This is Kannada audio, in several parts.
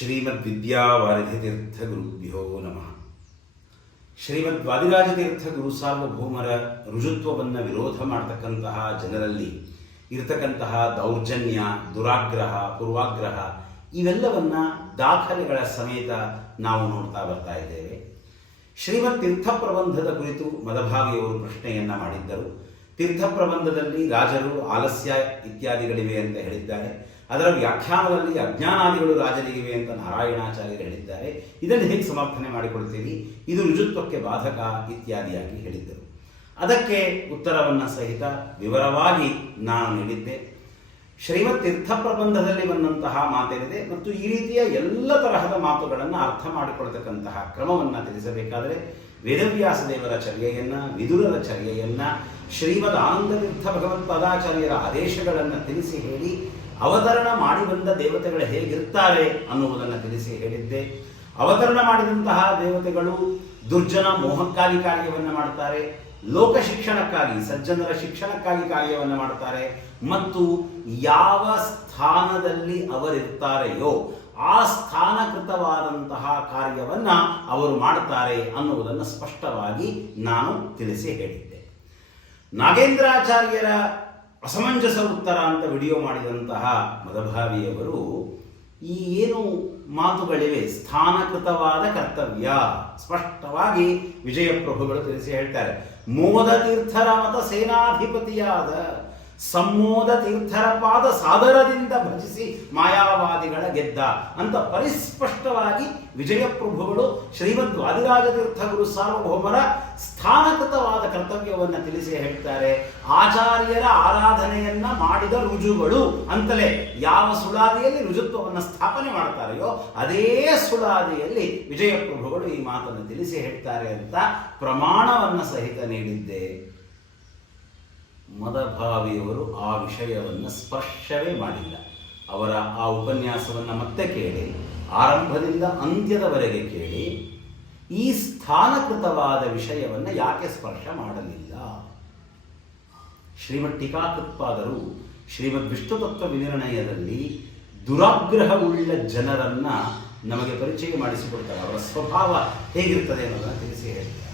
ಶ್ರೀಮದ್ ವಿದ್ಯಾವಾರಿಧಿತೀರ್ಥ ಗುರುಭ್ಯೋ ನಮಃ. ಶ್ರೀಮದ್ ವಾದಿರಾಜತೀರ್ಥ ಗುರು ಸಾರ್ವಭೌಮರ ರುಜುತ್ವವನ್ನು ವಿರೋಧ ಮಾಡತಕ್ಕಂತಹ ಜನರಲ್ಲಿ ಇರತಕ್ಕಂತಹ ದೌರ್ಜನ್ಯ, ದುರಾಗ್ರಹ, ಪೂರ್ವಾಗ್ರಹ ಇವೆಲ್ಲವನ್ನ ದಾಖಲೆಗಳ ಸಮೇತ ನಾವು ನೋಡ್ತಾ ಬರ್ತಾ ಇದ್ದೇವೆ. ಶ್ರೀಮದ್ ತೀರ್ಥ ಪ್ರಬಂಧದ ಕುರಿತು ಮದಭಾವಿಯವರು ಪ್ರಶ್ನೆಯನ್ನ ಮಾಡಿದ್ದರು. ತೀರ್ಥ ಪ್ರಬಂಧದಲ್ಲಿ ರಾಜರು ಆಲಸ್ಯ ಇತ್ಯಾದಿಗಳಿವೆ ಅಂತ ಹೇಳಿದ್ದಾರೆ. ಅದರ ವ್ಯಾಖ್ಯಾನದಲ್ಲಿ ಅಜ್ಞಾನಾದಿಗಳು ರಾಜರಿಗಿವೆ ಅಂತ ನಾರಾಯಣಾಚಾರ್ಯರು ಹೇಳಿದ್ದಾರೆ. ಇದನ್ನು ಹೇಗೆ ಸಮರ್ಥನೆ ಮಾಡಿಕೊಳ್ತೀರಿ? ಇದು ರುಜುತ್ವಕ್ಕೆ ಬಾಧಕ ಇತ್ಯಾದಿಯಾಗಿ ಹೇಳಿದ್ದರು. ಅದಕ್ಕೆ ಉತ್ತರವನ್ನು ಸಹಿತ ವಿವರವಾಗಿ ನಾನು ನೀಡಿದ್ದೆ. ಶ್ರೀಮತ್ ತೀರ್ಥ ಪ್ರಬಂಧದಲ್ಲಿ ಬಂದಂತಹ ಮಾತೇನಿದೆ ಮತ್ತು ಈ ರೀತಿಯ ಎಲ್ಲ ತರಹದ ಮಾತುಗಳನ್ನು ಅರ್ಥ ಮಾಡಿಕೊಳ್ತಕ್ಕಂತಹ ಕ್ರಮವನ್ನು ತಿಳಿಸಬೇಕಾದರೆ ವೇದವ್ಯಾಸ ದೇವರ ಚರ್ಯೆಯನ್ನ, ವಿದುರರ ಚರ್ಯೆಯನ್ನ, ಶ್ರೀಮದ್ ಆನಂದತೀರ್ಥ ಭಗವತ್ಪಾದಾಚಾರ್ಯರ ಆದೇಶಗಳನ್ನು ತಿಳಿಸಿ ಹೇಳಿ ಅವತರಣ ಮಾಡಿ ಬಂದ ದೇವತೆಗಳು ಹೇಗಿರ್ತಾರೆ ಅನ್ನುವುದನ್ನು ತಿಳಿಸಿ ಹೇಳಿದ್ದೆ. ಅವತರಣ ಮಾಡಿದಂತಹ ದೇವತೆಗಳು ದುರ್ಜನ ಮೋಹಕ್ಕಾಗಿ ಕಾರ್ಯವನ್ನು ಮಾಡ್ತಾರೆ ಲೋಕ ಶಿಕ್ಷಣಕ್ಕಾಗಿ, ಸಜ್ಜನರ ಶಿಕ್ಷಣಕ್ಕಾಗಿ ಕಾರ್ಯವನ್ನು ಮಾಡ್ತಾರೆ ಮತ್ತು ಯಾವ ಸ್ಥಾನದಲ್ಲಿ ಅವರಿರ್ತಾರೆಯೋ ಆ ಸ್ಥಾನಕೃತವಾದಂತಹ ಕಾರ್ಯವನ್ನ ಅವರು ಮಾಡ್ತಾರೆ ಅನ್ನುವುದನ್ನು ಸ್ಪಷ್ಟವಾಗಿ ನಾನು ತಿಳಿಸಿ ಹೇಳಿದ್ದೆ. ನಾಗೇಂದ್ರಾಚಾರ್ಯರ ಅಸಮಂಜಸ ಉತ್ತರ ಅಂತ ವಿಡಿಯೋ ಮಾಡಿದಂತಹ ಮದಭಾವಿಯವರು ಈ ಏನು ಮಾತುಗಳಿವೆ, ಸ್ಥಾನಕೃತವಾದ ಕರ್ತವ್ಯ, ಸ್ಪಷ್ಟವಾಗಿ ವಿಜಯಪ್ರಭುಗಳು ತಿಳಿಸಿ ಹೇಳ್ತಾರೆ. ಮೋದ ತೀರ್ಥರ ಮತ ಸೇನಾಧಿಪತಿಯಾದ ಸಮ್ಮೋದ ತೀರ್ಥರ ಪಾದ ಸಾದರದಿಂದ ಭಜಿಸಿ ಮಾಯಾವಾದಿಗಳ ಗೆದ್ದ. ಅಂತ ಪರಿಸ್ಪಷ್ಟವಾಗಿ ವಿಜಯಪ್ರಭುಗಳು ಶ್ರೀಮದ್ ವಾದಿರಾಜ ಗುರು ಸಾರ್ವಭೌಮರ ಸ್ಥಾನಕೃತವಾದ ಕರ್ತವ್ಯವನ್ನು ತಿಳಿಸಿ ಹೇಳ್ತಾರೆ. ಆಚಾರ್ಯರ ಆರಾಧನೆಯನ್ನ ಮಾಡಿದ ರುಜುಗಳು ಅಂತಲೇ ಯಾವ ಸುಳಾದಿಯಲ್ಲಿ ರುಜುತ್ವವನ್ನು ಸ್ಥಾಪನೆ ಮಾಡ್ತಾರೆಯೋ ಅದೇ ಸುಳಾದಿಯಲ್ಲಿ ವಿಜಯಪ್ರಭುಗಳು ಈ ಮಾತನ್ನು ತಿಳಿಸಿ ಹೇಳ್ತಾರೆ ಅಂತ ಪ್ರಮಾಣವನ್ನು ಸಹಿತ ನೀಡಿದ್ದೆ. ಮದಭಾವಿಯವರು ಆ ವಿಷಯವನ್ನು ಸ್ಪರ್ಶವೇ ಮಾಡಿಲ್ಲ. ಅವರ ಆ ಉಪನ್ಯಾಸವನ್ನು ಮತ್ತೆ ಕೇಳಿ, ಆರಂಭದಿಂದ ಅಂತ್ಯದವರೆಗೆ ಕೇಳಿ, ಈ ಸ್ಥಾನಕೃತವಾದ ವಿಷಯವನ್ನು ಯಾಕೆ ಸ್ಪರ್ಶ ಮಾಡಲಿಲ್ಲ? ಶ್ರೀಮದ್ ಟೀಕಾಕೃತ್ಪಾದರು, ಶ್ರೀಮದ್ ವಿಷ್ಣು ತತ್ವ ವಿನಿರ್ಣಯದಲ್ಲಿ ದುರಾಗ್ರಹವುಳ್ಳ ಜನರನ್ನ ನಮಗೆ ಪರಿಚಯ ಮಾಡಿಸಿಕೊಡ್ತಾರೆ. ಅವರ ಸ್ವಭಾವ ಹೇಗಿರ್ತದೆ ಅನ್ನೋದನ್ನು ತಿಳಿಸಿ ಹೇಳ್ತಾರೆ.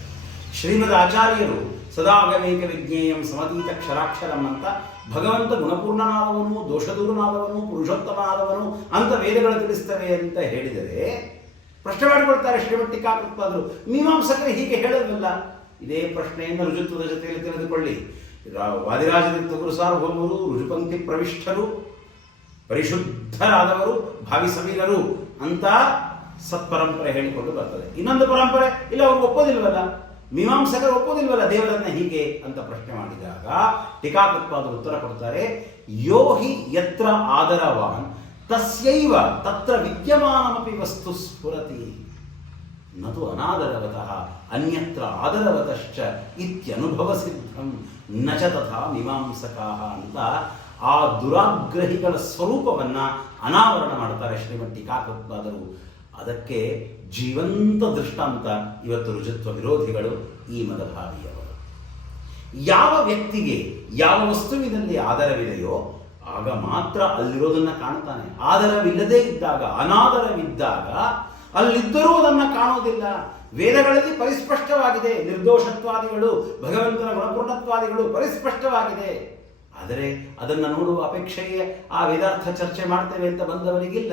ಶ್ರೀಮದ್ ಆಚಾರ್ಯರು ಸದಾಗಮೇಕ ವಿಜ್ಞೇಯಂ ಸಮತೀತ ಕ್ಷರಾಕ್ಷರಂ ಅಂತ ಭಗವಂತ ಗುಣಪೂರ್ಣನಾದವನು, ದೋಷದೂರನಾದವನು, ಪುರುಷೋತ್ತಮನಾದವನು ಅಂತ ವೇದಗಳು ತಿಳಿಸ್ತವೆ ಅಂತ ಹೇಳಿದರೆ ಪ್ರಶ್ನೆ ಮಾಡಿಕೊಳ್ತಾರೆ ಶ್ರೀಮದ್ ಟೀಕಾಕೃತ್ಪಾದರು. ಮೀಮಾಂಸಕರು ಹೀಗೆ ಹೇಳೋದಿಲ್ಲ. ಇದೇ ಪ್ರಶ್ನೆಯನ್ನು ರುಜುತ್ವದ ಜೊತೆಯಲ್ಲಿ ತಿಳಿದುಕೊಳ್ಳಿ ರಾ- ವಾದಿರಾಜತೀರ್ಥ ಗುರು ಸಾರ್ವಭೌಮರು ರುಜುಪಂಕ್ತಿ ಪ್ರವಿಷ್ಠರು, ಪರಿಶುದ್ಧರಾದವರು ಭಾವಿ ಸಮೀರರು ಅಂತ ಸತ್ಪರಂಪರೆ ಹೇಳಿಕೊಂಡು ಬರ್ತದೆ. ಇನ್ನೊಂದು ಪರಂಪರೆ, ಇಲ್ಲ, ಅವ್ರಿಗೆ ಒಪ್ಪೋದಿಲ್ವಲ್ಲ? ಮೀಮಾಂಸಕರು ಒಪ್ಪೋದಿಲ್ವಲ್ಲ ದೇವರನ್ನ ಹೀಗೆ ಅಂತ ಪ್ರಶ್ನೆ ಮಾಡಿದಾಗ ಟೀಕಾಕೃತ್ವಾದ ಉತ್ತರ ಕೊಡ್ತಾರೆ ಯೋ ಹಿ ಯತ್ರ ಆದರವಾನ್, ತಸ್ಯೈವ ತತ್ರ ವಿದ್ಯಮಾನಮಪಿ ವಸ್ತು ಸ್ಫುರತಿ, ನದು ಅನಾದರವತಃ, ಅನ್ಯತ್ರ ಆದರವತಶ್ಚ ಇತ್ಯನುಭವ ಸಿದ್ಧಂ, ನ ಚ ತಥಾ ಮೀಮಾಂಸಕಾಹ ಅಂತ ಆ ದುರಾಗ್ರಹಿಗಳ ಸ್ವರೂಪವನ್ನ ಅನಾವರಣ ಮಾಡ್ತಾರೆ ಶ್ರೀಮದ್ ಕಾಕೃತ್ವಾದರು ಅದಕ್ಕೆ ಜೀವಂತ ದೃಷ್ಟಾಂತ ಇವತ್ತು ರುಜುತ್ವ ವಿರೋಧಿಗಳು ಈ ಮದಭಾವಿಯವರು. ಯಾವ ವ್ಯಕ್ತಿಗೆ ಯಾವ ವಸ್ತುವಿನಲ್ಲಿ ಆಧಾರವಿದೆಯೋ ಆಗ ಮಾತ್ರ ಅಲ್ಲಿರೋದನ್ನ ಕಾಣ್ತಾನೆ. ಆಧಾರವಿಲ್ಲದೇ ಇದ್ದಾಗ ಅನಾದರವಿದ್ದಾಗ ಅಲ್ಲಿದ್ದರೂ ಅದನ್ನು ಕಾಣೋದಿಲ್ಲ. ವೇದಗಳಲ್ಲಿ ಪರಿಸ್ಪಷ್ಟವಾಗಿದೆ. ನಿರ್ದೋಷತ್ವಾದಿಗಳು, ಭಗವಂತನ ಗುಣಪೂರ್ಣತ್ವಾದಿಗಳು ಪರಿಸ್ಪಷ್ಟವಾಗಿದೆ. ಆದರೆ ಅದನ್ನು ನೋಡುವ ಅಪೇಕ್ಷೆಯೇ ಆ ವೇದಾರ್ಥ ಚರ್ಚೆ ಮಾಡ್ತೇವೆ ಅಂತ ಬಂದವರಿಗಿಲ್ಲ.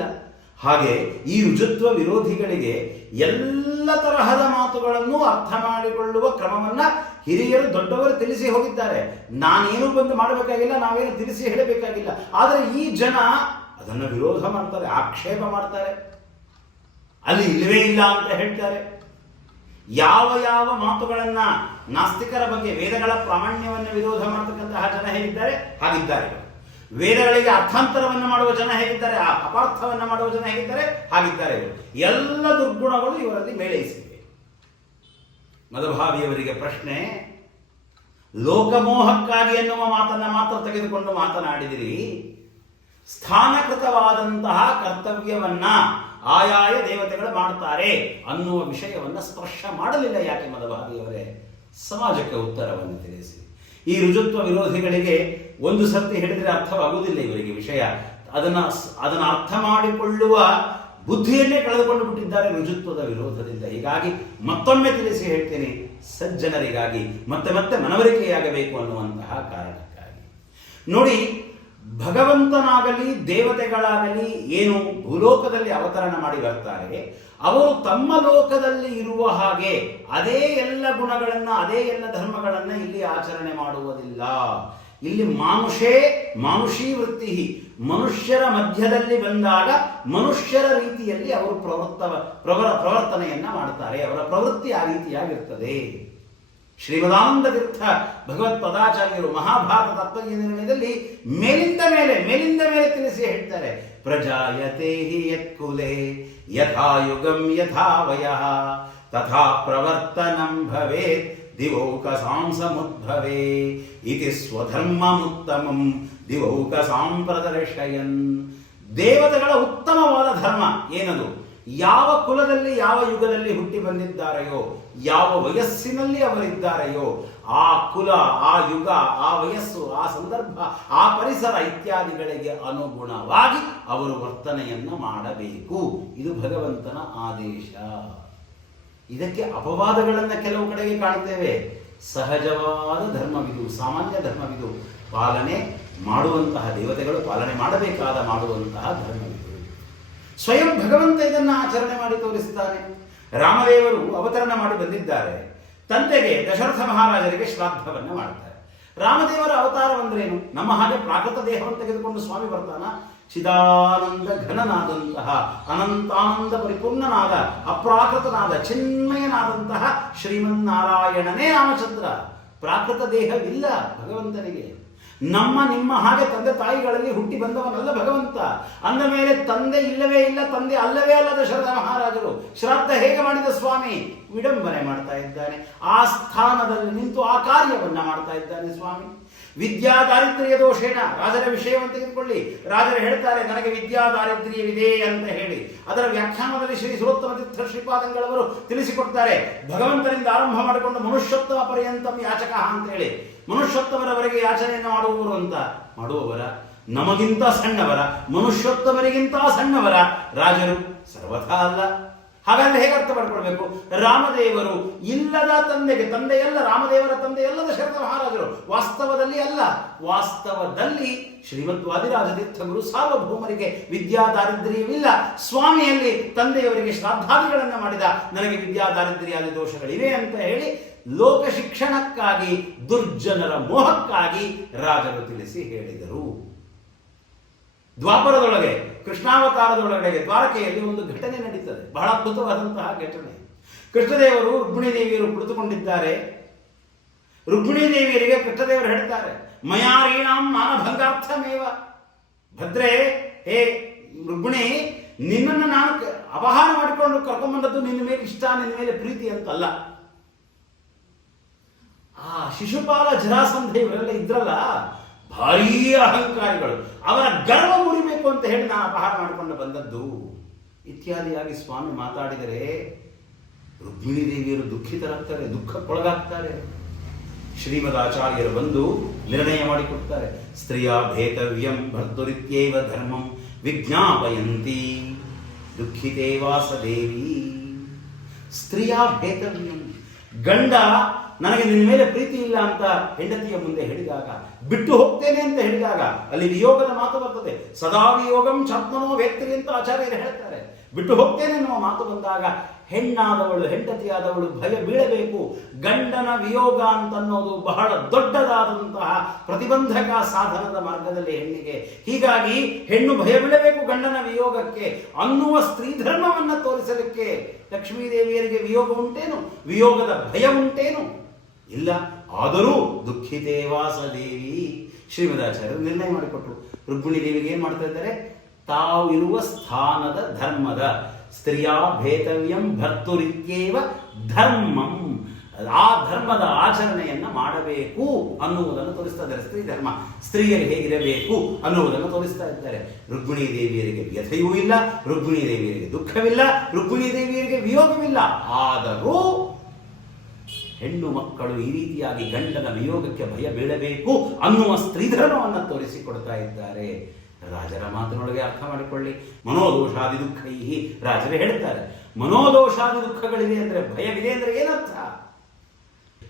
ಹಾಗೆ ಈ ರುಜುತ್ವ ವಿರೋಧಿಗಳಿಗೆ ಎಲ್ಲ ತರಹದ ಮಾತುಗಳನ್ನು ಅರ್ಥ ಮಾಡಿಕೊಳ್ಳುವ ಕ್ರಮವನ್ನ ಹಿರಿಯರು ದೊಡ್ಡವರು ತಿಳಿಸಿ ಹೋಗಿದ್ದಾರೆ. ನಾನೇನು ಬಂದು ಮಾಡಬೇಕಾಗಿಲ್ಲ, ನಾವೇನು ತಿಳಿಸಿ ಹೇಳಬೇಕಾಗಿಲ್ಲ. ಆದರೆ ಈ ಜನ ಅದನ್ನು ವಿರೋಧ ಮಾಡ್ತಾರೆ, ಆಕ್ಷೇಪ ಮಾಡ್ತಾರೆ. ಅಲ್ಲಿ ಇಲ್ಲವೇ ಇಲ್ಲ ಅಂತ ಹೇಳ್ತಾರೆ. ಯಾವ ಯಾವ ಮಾತುಗಳನ್ನ ನಾಸ್ತಿಕರ ಬಗ್ಗೆ ವೇದಗಳ ಪ್ರಾಮಾಣ್ಯವನ್ನು ವಿರೋಧ ಮಾಡತಕ್ಕಂತಹ ಜನ ಹೇಳಿದ್ದಾರೆ ಹಾಗಿದ್ದಾರೆ. ವೇದಗಳಿಗೆ ಅರ್ಥಾಂತರವನ್ನು ಮಾಡುವ ಜನ ಹೇಗಿದ್ದಾರೆ, ಆ ಅಪಾರ್ಥವನ್ನು ಮಾಡುವ ಜನ ಹೇಗಿದ್ದಾರೆ, ಹಾಗಿದ್ದಾರೆ ಇವರು. ಎಲ್ಲ ದುರ್ಗುಣಗಳು ಇವರಲ್ಲಿ ಮೇಳೈಸಿವೆ ಮದಭಾವಿಯವರಿಗೆ ಪ್ರಶ್ನೆ, ಲೋಕಮೋಹಕ್ಕಾಗಿ ಎನ್ನುವ ಮಾತನ್ನ ಮಾತ್ರ ತೆಗೆದುಕೊಂಡು ಮಾತನಾಡಿದಿರಿ. ಸ್ಥಾನಕೃತವಾದಂತಹ ಕರ್ತವ್ಯವನ್ನ ಆಯಾಯ ದೇವತೆಗಳು ಮಾಡ್ತಾರೆ ಅನ್ನುವ ವಿಷಯವನ್ನ ಸ್ಪರ್ಶ ಮಾಡಲಿಲ್ಲ ಯಾಕೆ ಮದಭಾವಿಯವರೇ ಸಮಾಜಕ್ಕೆ ಉತ್ತರವನ್ನು ತಿಳಿಸಿ. ಈ ರುಜುತ್ವ ವಿರೋಧಿಗಳಿಗೆ ಒಂದು ಸರ್ತಿ ಹೇಳಿದರೆ ಅರ್ಥವಾಗುವುದಿಲ್ಲ ಇವರಿಗೆ ವಿಷಯ. ಅದನ್ನ ಅದನ್ನ ಅರ್ಥ ಮಾಡಿಕೊಳ್ಳುವ ಬುದ್ಧಿಯನ್ನೇ ಕಳೆದುಕೊಂಡು ಬಿಟ್ಟಿದ್ದಾರೆ ರುಜುತ್ವದ ವಿರೋಧದಿಂದ. ಹೀಗಾಗಿ ಮತ್ತೊಮ್ಮೆ ತಿಳಿಸಿ ಹೇಳ್ತೇನೆ, ಸಜ್ಜನರಿಗಾಗಿ, ಮತ್ತೆ ಮತ್ತೆ ಮನವರಿಕೆಯಾಗಬೇಕು ಅನ್ನುವಂತಹ ಕಾರಣಕ್ಕಾಗಿ. ನೋಡಿ, ಭಗವಂತನಾಗಲಿ, ದೇವತೆಗಳಾಗಲಿ, ಏನು ಭೂಲೋಕದಲ್ಲಿ ಅವತರಣ ಮಾಡಿ ಬರ್ತಾರೆ, ಅವರು ತಮ್ಮ ಲೋಕದಲ್ಲಿ ಇರುವ ಹಾಗೆ ಅದೇ ಎಲ್ಲ ಗುಣಗಳನ್ನ, ಅದೇ ಎಲ್ಲ ಧರ್ಮಗಳನ್ನ ಇಲ್ಲಿ ಆಚರಣೆ ಮಾಡುವುದಿಲ್ಲ. ಇಲ್ಲಿ ಮಾನುಷೇ ಮಾನುಷೀ ವೃತ್ತಿ ಮನುಷ್ಯರ ಮಧ್ಯದಲ್ಲಿ ಬಂದಾಗ ಮನುಷ್ಯರ ರೀತಿಯಲ್ಲಿ ಅವರು ಪ್ರವೃತ್ತ ಪ್ರವರ ಪ್ರವರ್ತನೆಯನ್ನ ಮಾಡ್ತಾರೆ ಅವರ ಪ್ರವೃತ್ತಿ ಆ ರೀತಿಯಾಗಿರ್ತದೆ. ಶ್ರೀಮದಾನಂದ ತೀರ್ಥ ಭಗವತ್ ಪದಾಚಾರ್ಯರು ಮಹಾಭಾರತ ನಿರ್ಣಯದಲ್ಲಿ ಮೇಲಿಂದ ಮೇಲೆ ಮೇಲಿಂದ ಮೇಲೆ ತಿಳಿಸಿ ಹೇಳ್ತಾರೆ. ಪ್ರಜಾಯತೆ ಹಿ ಯತ್ಕುಲೆ ಯಥಾ ಯುಗಂ ಯಥಾ ವಯಃ, ತಥಾ ಪ್ರವರ್ತನಂ ಭವೇತ್ ದಿವೌಕಸಾಂ इति ಸ್ವಧರ್ಮಮುತ್ತಮಂ ದಿವೌಕಸಾಂ ಪ್ರದರ್ಶಯನ್ ದೇವತೆಗಳ ಉತ್ತಮವಾದ ಧರ್ಮ ಏನದು? ಯಾವ ಕುಲದಲ್ಲಿ, ಯಾವ ಯುಗದಲ್ಲಿ ಹುಟ್ಟಿ ಬಂದಿದ್ದಾರೆಯೋ, ಯಾವ ವಯಸ್ಸಿನಲ್ಲಿ ಅವರಿದ್ದಾರೆಯೋ, ಆ ಕುಲ, ಆ ಯುಗ, ಆ ವಯಸ್ಸು, ಆ ಸಂದರ್ಭ, ಆ ಪರಿಸರ ಇತ್ಯಾದಿಗಳಿಗೆ ಅನುಗುಣವಾಗಿ ಅವರು ವರ್ತನೆಯನ್ನು ಮಾಡಬೇಕು. ಇದು ಭಗವಂತನ ಆದೇಶ. ಇದಕ್ಕೆ ಅಪವಾದಗಳನ್ನ ಕೆಲವು ಕಡೆಗೆ ಕಾಣ್ತೇವೆ. ಸಹಜವಾದ ಧರ್ಮವಿದು, ಸಾಮಾನ್ಯ ಧರ್ಮವಿದು. ಪಾಲನೆ ಮಾಡುವಂತಹ ದೇವತೆಗಳು ಪಾಲನೆ ಮಾಡಬೇಕಾದ ಮಾಡುವಂತಹ ಧರ್ಮವಿದು. ಸ್ವಯಂ ಭಗವಂತ ಇದನ್ನು ಆಚರಣೆ ಮಾಡಿ ತೋರಿಸುತ್ತಾನೆ ರಾಮದೇವರು ಅವತರಣ ಮಾಡಿ ಬಂದಿದ್ದಾರೆ. ತಂದೆಗೆ ದಶರಥ ಮಹಾರಾಜರಿಗೆ ಶ್ರಾದ್ದವನ್ನು ಮಾಡ್ತಾರೆ. ರಾಮದೇವರ ಅವತಾರವಂದ್ರೇನು? ನಮ್ಮ ಹಾಗೆ ಪ್ರಾಕೃತ ದೇಹವನ್ನು ತೆಗೆದುಕೊಂಡು ಸ್ವಾಮಿ ಬರ್ತಾನ? ಚಿದಾನಂದ ಘನನಾದಂತಹ ಅನಂತಾನಂದ ಪರಿಪೂರ್ಣನಾದ ಅಪ್ರಾಕೃತನಾದ, ಚಿನ್ಮಯನಾದಂತಹ ಶ್ರೀಮನ್ನಾರಾಯಣನೇ ರಾಮಚಂದ್ರ. ಪ್ರಾಕೃತ ದೇಹವಿಲ್ಲ ಭಗವಂತನಿಗೆ. ನಮ್ಮ ನಿಮ್ಮ ಹಾಗೆ ತಂದೆ ತಾಯಿಗಳಲ್ಲಿ ಹುಟ್ಟಿ ಬಂದವನಲ್ಲ ಭಗವಂತ. ಅಂದ ಮೇಲೆ ತಂದೆ ಇಲ್ಲವೇ ಇಲ್ಲ, ತಂದೆ ಅಲ್ಲವೇ ಅಲ್ಲದ ದಶರಥ ಮಹಾರಾಜರು. ಶ್ರಾದ್ದ ಹೇಗೆ ಮಾಡಿದ ಸ್ವಾಮಿ? ವಿಡಂಬನೆ ಮಾಡ್ತಾ ಇದ್ದಾನೆ. ಆ ಸ್ಥಾನದಲ್ಲಿ ನಿಂತು ಆ ಕಾರ್ಯವನ್ನು ಮಾಡ್ತಾ ಇದ್ದಾನೆ ಸ್ವಾಮಿ. ವಿದ್ಯಾ ದಾರಿದ್ರ್ಯ ದೋಷೇನ? ರಾಜರ ವಿಷಯವನ್ನು ತೆಗೆದುಕೊಳ್ಳಿ. ರಾಜರು ಹೇಳ್ತಾರೆ, ನನಗೆ ವಿದ್ಯಾ ದಾರಿದ್ರ್ಯವಿದೆ ಅಂತ ಹೇಳಿ. ಅದರ ವ್ಯಾಖ್ಯಾನದಲ್ಲಿ ಶ್ರೀ ಸುರೋತ್ತಮ ತೀರ್ಥ ಶ್ರೀಪಾದಂಗಳವರು ತಿಳಿಸಿಕೊಡ್ತಾರೆ, ಭಗವಂತನಿಂದ ಆರಂಭ ಮಾಡಿಕೊಂಡು ಮನುಷ್ಯತ್ವ ಪರ್ಯಂತಂ ಯಾಚಕ ಅಂತ ಹೇಳಿ. ಮನುಷ್ಯತ್ವರವರೆಗೆ ಯಾಚನೆಯನ್ನು ಮಾಡುವವರು ಅಂತ? ಮಾಡುವವರ. ನಮಗಿಂತ ಸಣ್ಣವರ. ಮನುಷ್ಯೋತ್ತಮರಿಗಿಂತ ಸಣ್ಣವರ. ರಾಜರು ಸರ್ವಥಾ ಅಲ್ಲ. ಹಾಗಾದ್ರೆ ಹೇಗೆ ಅರ್ಥ ಮಾಡ್ಕೊಳ್ಬೇಕು? ರಾಮದೇವರು ಇಲ್ಲದ ತಂದೆಗೆ ತಂದೆಯಲ್ಲ ರಾಮದೇವರ ತಂದೆಯಲ್ಲದ ದಶರಥ ಮಹಾರಾಜರು. ವಾಸ್ತವದಲ್ಲಿ ಅಲ್ಲ. ವಾಸ್ತವದಲ್ಲಿ ಶ್ರೀಮದ್ ವಾದಿರಾಜ ತೀರ್ಥಗುರು ಸಾರ್ವಭೌಮರಿಗೆ ವಿದ್ಯಾ ದಾರಿದ್ರ್ಯವಿಲ್ಲ ಸ್ವಾಮಿಯಲ್ಲಿ ತಂದೆಯವರಿಗೆ ಶ್ರಾದ್ದಾದಿಗಳನ್ನು ಮಾಡಿದ ನನಗೆ ವಿದ್ಯಾ ದಾರಿದ್ರ್ಯಾದಿ ದೋಷಗಳಿವೆ ಅಂತ ಹೇಳಿ ಲೋಕ ಶಿಕ್ಷಣಕ್ಕಾಗಿ ದುರ್ಜನರ ಮೋಹಕ್ಕಾಗಿ ರಾಜರು ತಿಳಿಸಿ ಹೇಳಿದರು. ದ್ವಾಪರದೊಳಗೆ ಕೃಷ್ಣಾವತಾರದೊಳಗಡೆಗೆ ದ್ವಾರಕೆಯಲ್ಲಿ ಒಂದು ಘಟನೆ ನಡೀತದೆ. ಬಹಳ ಅದ್ಭುತವಾದಂತಹ ಘಟನೆ. ಕೃಷ್ಣದೇವರು ರುಕ್ಮಿಣಿ ದೇವಿಯರು ಕುಳಿತುಕೊಂಡಿದ್ದಾರೆ. ರುಕ್ಮಿಣಿ ದೇವಿಯರಿಗೆ ಕೃಷ್ಣದೇವರು ಹೇಳ್ತಾರೆ, ಮಯಾರೀಣಾಂ ಮಾನಭಂಗಾರ್ಥಮೇವ. ಭದ್ರೆ, ಹೇ ರುಕ್ಮಿಣಿ, ನಿನ್ನನ್ನು ನಾನು ಅಪಹಾರ ಮಾಡಿಕೊಂಡು ಕರ್ಕೊಂಬಂದದ್ದು ನಿನ್ನ ಮೇಲೆ ಇಷ್ಟ, ನಿನ್ನ ಮೇಲೆ ಪ್ರೀತಿ ಅಂತಲ್ಲ. ಆ ಶಿಶುಪಾಲ ಜರಾಸಂಧ ಇವರೆಲ್ಲ ಇದ್ರಲ್ಲ ಭಾರೀ ಅಹಂಕಾರಿಗಳು. ಅವರ ಗರ್ವ ಮುರಿಬೇಕು ಅಂತ ಹೇಳಿ ನಾನು ಅಪಹಾರ ಮಾಡಿಕೊಂಡು ಬಂದದ್ದು. ಇತ್ಯಾದಿಯಾಗಿ ಸ್ವಾಮಿ ಮಾತಾಡಿದರೆ ರುಕ್ಮಿಣಿ ದೇವಿಯರು ದುಃಖಿತರಾಗ್ತಾರೆ, ದುಃಖಕ್ಕೊಳಗಾಗ್ತಾರೆ. ಶ್ರೀಮದ್ ಆಚಾರ್ಯರು ಬಂದು ನಿರ್ಣಯ ಮಾಡಿಕೊಡ್ತಾರೆ. ಸ್ತ್ರೀಯ ಭೇತವ್ಯಂ ಭರ್ತುರಿತ್ಯೇವ ಧರ್ಮಂ ವಿಜ್ಞಾಪಯಂತಿ. ದುಃಖಿತೇವಾಸ ದೇವಿ ಸ್ತ್ರೀಯ ಭೇತವ್ಯಂ. ಗಂಡ ನನಗೆ ನಿನ್ನ ಮೇಲೆ ಪ್ರೀತಿ ಇಲ್ಲ ಅಂತ ಹೆಂಡತಿಯ ಮುಂದೆ ಹೇಳಿದಾಗ, ಬಿಟ್ಟು ಹೋಗ್ತೇನೆ ಅಂತ ಹೇಳಿದಾಗ, ಅಲ್ಲಿ ವಿಯೋಗದ ಮಾತು ಬರ್ತದೆ. ಸದಾ ವಿಯೋಗಂ ಛತ್ಮನೋ ವ್ಯಕ್ತಿ ಅಂತ ಆಚಾರ್ಯರು ಹೇಳ್ತಾರೆ. ಬಿಟ್ಟು ಹೋಗ್ತೇನೆ ಅನ್ನುವ ಮಾತು ಬಂದಾಗ, ಹೆಣ್ಣಾದವಳು, ಹೆಂಡತಿಯಾದವಳು ಭಯ ಬೀಳಬೇಕು. ಗಂಡನ ವಿಯೋಗ ಅಂತನ್ನೋದು ಬಹಳ ದೊಡ್ಡದಾದಂತಹ ಪ್ರತಿಬಂಧಕ ಸಾಧನದ ಮಾರ್ಗದಲ್ಲಿ ಹೆಣ್ಣಿಗೆ. ಹೀಗಾಗಿ ಹೆಣ್ಣು ಭಯ ಬೀಳಬೇಕು ಗಂಡನ ವಿಯೋಗಕ್ಕೆ. ಅನ್ನುವ ಸ್ತ್ರೀ ಧರ್ಮವನ್ನು ತೋರಿಸಲಿಕ್ಕೆ ಲಕ್ಷ್ಮೀದೇವಿಯರಿಗೆ ವಿಯೋಗ ಉಂಟೇನು? ವಿಯೋಗದ ಭಯ ಉಂಟೇನು? ಇಲ್ಲ. ಆದರೂ ದುಃಖಿತೇವಾಸ ದೇವಿ ಶ್ರೀಮದಾಚಾರ್ಯರು ನಿರ್ಣಯ ಮಾಡಿಕೊಟ್ರು. ರುಕ್ಮಿಣಿ ದೇವಿಗೆ ಏನು ಮಾಡ್ತಾ ಇದ್ದಾರೆ? ತಾವು ಇರುವ ಸ್ಥಾನದ ಧರ್ಮದ ಸ್ತ್ರೀಯಾ ಭೇತವ್ಯಂ ಭರ್ತುರಿತ್ಯೇವ ಧರ್ಮಂ. ಆ ಧರ್ಮದ ಆಚರಣೆಯನ್ನು ಮಾಡಬೇಕು ಅನ್ನುವುದನ್ನು ತೋರಿಸ್ತಾ ಇದ್ದಾರೆ. ಸ್ತ್ರೀ ಧರ್ಮ ಸ್ತ್ರೀಯರು ಹೇಗಿರಬೇಕು ಅನ್ನುವುದನ್ನು ತೋರಿಸ್ತಾ ಇದ್ದಾರೆ. ರುಕ್ಮಿಣಿ ದೇವಿಯರಿಗೆ ವ್ಯಥೆಯೂ ಇಲ್ಲ, ರುಕ್ಮಿಣಿ ದೇವಿಯರಿಗೆ ದುಃಖವಿಲ್ಲ, ರುಕ್ಮಿಣಿ ದೇವಿಯರಿಗೆ ವಿಯೋಗವಿಲ್ಲ. ಆದರೂ ಹೆಣ್ಣು ಮಕ್ಕಳು ಈ ರೀತಿಯಾಗಿ ಗಂಡನ ವಿಯೋಗಕ್ಕೆ ಭಯ ಬೀಳಬೇಕು ಅನ್ನುವ ಸ್ತ್ರೀಧರ್ಮವನ್ನು ತೋರಿಸಿಕೊಡ್ತಾ ಇದ್ದಾರೆ. ರಾಜರ ಮಾತಿನೊಳಗೆ ಅರ್ಥ ಮಾಡಿಕೊಳ್ಳಿ. ಮನೋದೋಷಾದಿ ದುಃಖೈ ರಾಜರೇ ಹೇಳ್ತಾರೆ, ಮನೋದೋಷಾದಿ ದುಃಖಗಳಿದೆ ಅಂದರೆ ಭಯವಿದೆ ಅಂದರೆ ಏನರ್ಥ?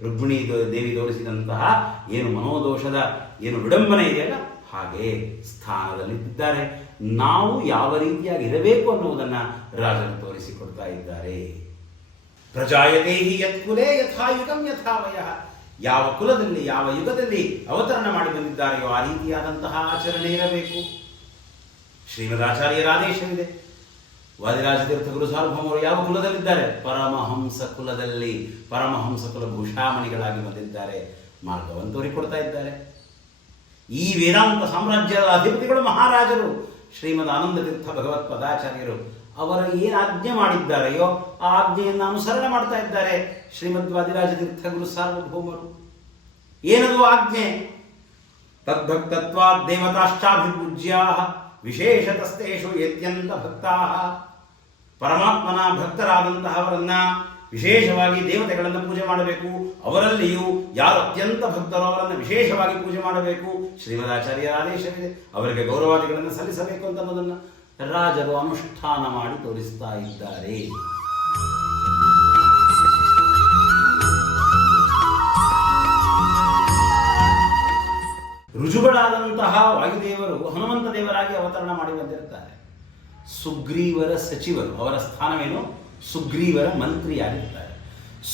ರುಕ್ಮಿಣಿ ದೇವಿ ತೋರಿಸಿದಂತಹ ಏನು ಮನೋದೋಷದ, ಏನು ವಿಡಂಬನೆ ಇದೆಯಲ್ಲ ಹಾಗೆ ಸ್ಥಾನದಲ್ಲಿದ್ದಾರೆ. ನಾವು ಯಾವ ರೀತಿಯಾಗಿ ಇರಬೇಕು ಅನ್ನುವುದನ್ನು ರಾಜರು ತೋರಿಸಿಕೊಡ್ತಾ ಇದ್ದಾರೆ. ಪ್ರಜಾಯತೆ ಹಿ ಯತ್ಕುಲೇ ಯಥಾ ಯುಗಂ ಯಥಾ ವಯ. ಯಾವ ಕುಲದಲ್ಲಿ, ಯಾವ ಯುಗದಲ್ಲಿ ಅವತರಣ ಮಾಡಿ ಬಂದಿದ್ದಾರೆಯೋ ಆ ರೀತಿಯಾದಂತಹ ಆಚರಣೆ ಇರಬೇಕು. ಶ್ರೀಮದಾಚಾರ್ಯರ ಆದೇಶವಿದೆ. ವಾದಿರಾಜತೀರ್ಥ ಗುರು ಸಾರ್ವಭೌಮರು ಯಾವ ಕುಲದಲ್ಲಿದ್ದಾರೆ? ಪರಮಹಂಸ ಕುಲದಲ್ಲಿ, ಪರಮಹಂಸ ಕುಲ ಭೂಷಾಮಣಿಗಳಾಗಿ ಬಂದಿದ್ದಾರೆ. ಮಾರ್ಗವನ್ನು ತೋರಿಕೊಡ್ತಾ ಇದ್ದಾರೆ. ಈ ವೇದಾಂತ ಸಾಮ್ರಾಜ್ಯದ ಅಧಿಪತಿಗಳು ಮಹಾರಾಜರು. ಶ್ರೀಮದ್ ಆನಂದ ತೀರ್ಥ ಭಗವತ್ ಪದಾಚಾರ್ಯರು. ಅವರ ಏನು ಆಜ್ಞೆ ಮಾಡಿದ್ದಾರೆಯೋ ಆ ಆಜ್ಞೆಯನ್ನು ಅನುಸರಣೆ ಮಾಡ್ತಾ ಇದ್ದಾರೆ ಶ್ರೀಮದ್ ವಾದಿರಾಜ ತೀರ್ಥ ಗುರು ಸಾರ್ವಭೌಮರು. ಏನದು ಆಜ್ಞೆ? ತದ್ಭಕ್ತತ್ವಾ ದೇವತಾಶ್ಚಾಭಿಪೂಜ್ಯಾ ವಿಶೇಷತಸ್ತೇಷು ಯತ್ಯಂತ ಭಕ್ತಾ ಪರಮಾತ್ಮನ ಭಕ್ತರಾದಂತಹವರನ್ನ ವಿಶೇಷವಾಗಿ ದೇವತೆಗಳನ್ನು ಪೂಜೆ ಮಾಡಬೇಕು. ಅವರಲ್ಲಿಯೂ ಯಾರು ಅತ್ಯಂತ ಭಕ್ತರೋ ಅವರನ್ನು ವಿಶೇಷವಾಗಿ ಪೂಜೆ ಮಾಡಬೇಕು. ಶ್ರೀಮದಾಚಾರ್ಯರ ಆದೇಶವಿದೆ ಅವರಿಗೆ ಗೌರವಾದಿಗಳನ್ನು ಸಲ್ಲಿಸಬೇಕು ಅಂತ ಅನ್ನೋದನ್ನು ರಾಜರು ಅನುಷ್ಠಾನ ಮಾಡಿ ತೋರಿಸ್ತಾ ಇದ್ದಾರೆ. ರುಜುಗಳಾದಂತಹ ವಾಯುದೇವರು ಹನುಮಂತ ದೇವರಾಗಿ ಅವತರಣ ಮಾಡಿ ಬಂದಿರ್ತಾರೆ ಸುಗ್ರೀವರ ಸಚಿವರು ಅವರ ಸ್ಥಾನವೇನು? ಸುಗ್ರೀವರ ಮಂತ್ರಿಯಾಗಿರ್ತಾರೆ.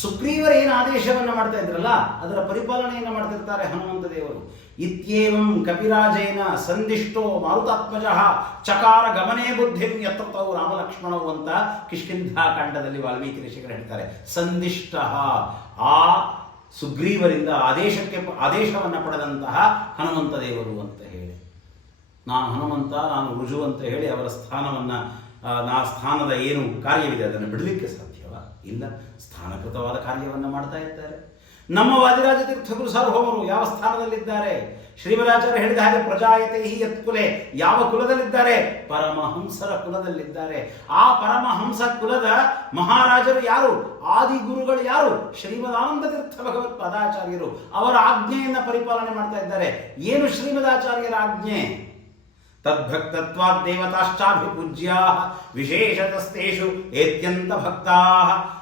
ಸುಗ್ರೀವರ ಏನು ಆದೇಶವನ್ನು ಮಾಡ್ತಾ ಇದ್ರಲ್ಲ, ಅದರ ಪರಿಪಾಲನೆಯನ್ನು ಮಾಡ್ತಿರ್ತಾರೆ ಹನುಮಂತ ದೇವರು. ಇತ್ಯೇವಂ ಕಪಿರಾಜೇನ ಸಂದಿಷ್ಟೋ ಮಾರುತಾತ್ಮಜ ಚಕಾರ ಗಮನೇ ಬುದ್ಧಿಂ ಯತತೌ ರಾಮಲಕ್ಷ್ಮಣವು ಅಂತ ಕಿಷ್ಕಿಂಧಾ ಕಾಂಡದಲ್ಲಿ ವಾಲ್ಮೀಕಿ ಋಷಿಗಳು ಹೇಳ್ತಾರೆ. ಸಂದಿಷ್ಟ ಆ ಸುಗ್ರೀವರಿಂದ ಆದೇಶಕ್ಕೆ ಆದೇಶವನ್ನು ಪಡೆದಂತಹ ಹನುಮಂತ ದೇವರು ಅಂತ ಹೇಳಿ. ನಾನು ಹನುಮಂತ, ನಾನು ರುಜು ಅಂತ ಹೇಳಿ ಅವರ ಸ್ಥಾನವನ್ನು ನಾ ಸ್ಥಾನದ ಏನು ಕಾರ್ಯವಿದೆ ಅದನ್ನು ಬಿಡಲಿಕ್ಕೆ ಸಾಧ್ಯವ? ಇಲ್ಲ. ಸ್ಥಾನಕೃತವಾದ ಕಾರ್ಯವನ್ನು ಮಾಡ್ತಾ ಇದ್ದಾರೆ. ನಮ್ಮ ವಾದಿರಾಜ ತೀರ್ಥಗುರು ಸಾರ್ವಭೌಮರು ಯಾವ ಸ್ಥಾನದಲ್ಲಿದ್ದಾರೆ? ಶ್ರೀಮರಾಚಾರ್ಯ ಹೇಳಿದ ಹಾಗೆ ಪ್ರಜಾಯತೆ ಯತ್ಕುಲೆ ಯಾವ ಕುಲದಲ್ಲಿದ್ದಾರೆ? ಪರಮಹಂಸರ ಕುಲದಲ್ಲಿದ್ದಾರೆ. ಆ ಪರಮಹಂಸ ಕುಲದ ಮಹಾರಾಜರು ಯಾರು? ಆದಿ ಗುರುಗಳು ಯಾರು? ಶ್ರೀಮದಾನಂದ ತೀರ್ಥ ಭಗವತ್ ಪದಾಚಾರ್ಯರು. ಅವರ ಆಜ್ಞೆಯನ್ನ ಪರಿಪಾಲನೆ ಮಾಡ್ತಾ ಇದ್ದಾರೆ. ಏನು ಶ್ರೀಮದಾಚಾರ್ಯರ ಆಜ್ಞೆ? ತದ್ಭಕ್ತತ್ವಾ ದೇವತಾಶ್ಚಾಭಿಪೂಜ್ಯಾ ವಿಶೇಷತಸ್ತೇಷು ಏತ್ಯಂತ ಭಕ್ತಾ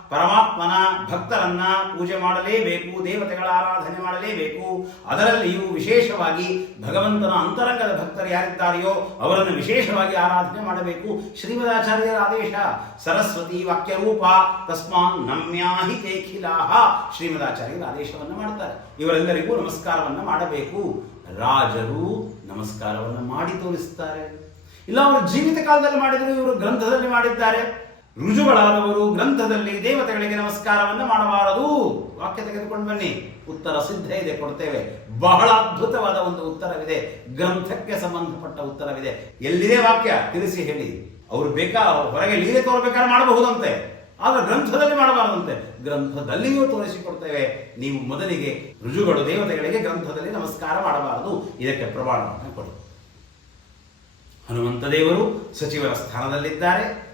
ಪರಮಾತ್ಮನ ಭಕ್ತರನ್ನ ಪೂಜೆ ಮಾಡಲೇಬೇಕು, ದೇವತೆಗಳ ಆರಾಧನೆ ಮಾಡಲೇಬೇಕು. ಅದರಲ್ಲಿಯೂ ವಿಶೇಷವಾಗಿ ಭಗವಂತನ ಅಂತರಂಗದ ಭಕ್ತರು ಯಾರಿದ್ದಾರೆಯೋ ಅವರನ್ನು ವಿಶೇಷವಾಗಿ ಆರಾಧನೆ ಮಾಡಬೇಕು. ಶ್ರೀಮದಾಚಾರ್ಯರ ಆದೇಶ, ಸರಸ್ವತಿ ವಾಕ್ಯರೂಪ, ತಸ್ಮಾನ್ ನಮ್ಯಾಹಿ ತೇಖಿಲಾಹ. ಶ್ರೀಮದಾಚಾರ್ಯರ ಆದೇಶವನ್ನು ಮಾಡ್ತಾರೆ. ಇವರೆಲ್ಲರಿಗೂ ನಮಸ್ಕಾರವನ್ನು ಮಾಡಬೇಕು. ರಾಜರು ನಮಸ್ಕಾರವನ್ನು ಮಾಡಿ ತೋರಿಸ್ತಾರೆ. ಇಲ್ಲ, ಅವರು ಜೀವಿತ ಕಾಲದಲ್ಲಿ ಮಾಡಿದ್ರು, ಇವರು ಗ್ರಂಥದಲ್ಲಿ ಮಾಡಿದ್ದಾರೆ. ರುಜುಗಳಾದವರು ಗ್ರಂಥದಲ್ಲಿ ದೇವತೆಗಳಿಗೆ ನಮಸ್ಕಾರವನ್ನು ಮಾಡಬಾರದು. ವಾಕ್ಯ ತೆಗೆದುಕೊಂಡು ಬನ್ನಿ. ಉತ್ತರ ಸಿದ್ಧ ಇದೆ ಕೊಡ್ತೇವೆ. ಬಹಳ ಅದ್ಭುತವಾದ ಒಂದು ಉತ್ತರವಿದೆ. ಗ್ರಂಥಕ್ಕೆ ಸಂಬಂಧಪಟ್ಟ ಉತ್ತರವಿದೆ. ಎಲ್ಲಿದೆ ವಾಕ್ಯ? ತಿಳಿಸಿ ಹೇಳಿ. ಅವರು ಬೇಕಾ? ಹೊರಗೆ ಲೀಲೆ ತೋರ್ಬೇಕಾದ್ರೆ ಮಾಡಬಹುದಂತೆ. ಆದ್ರೆ ಗ್ರಂಥದಲ್ಲಿ ಮಾಡಬಾರದಂತೆ. ಗ್ರಂಥದಲ್ಲಿಯೂ ತೋರಿಸಿಕೊಡ್ತೇವೆ. ನೀವು ಮೊದಲಿಗೆ ರುಜುಗಳು ದೇವತೆಗಳಿಗೆ ಗ್ರಂಥದಲ್ಲಿ ನಮಸ್ಕಾರ ಮಾಡಬಾರದು. ಇದಕ್ಕೆ ಪ್ರಮಾಣವನ್ನು ಕೊಡಿ. ಹನುಮಂತ ದೇವರು ಸಚಿವರ ಸ್ಥಾನದಲ್ಲಿದ್ದಾರೆ.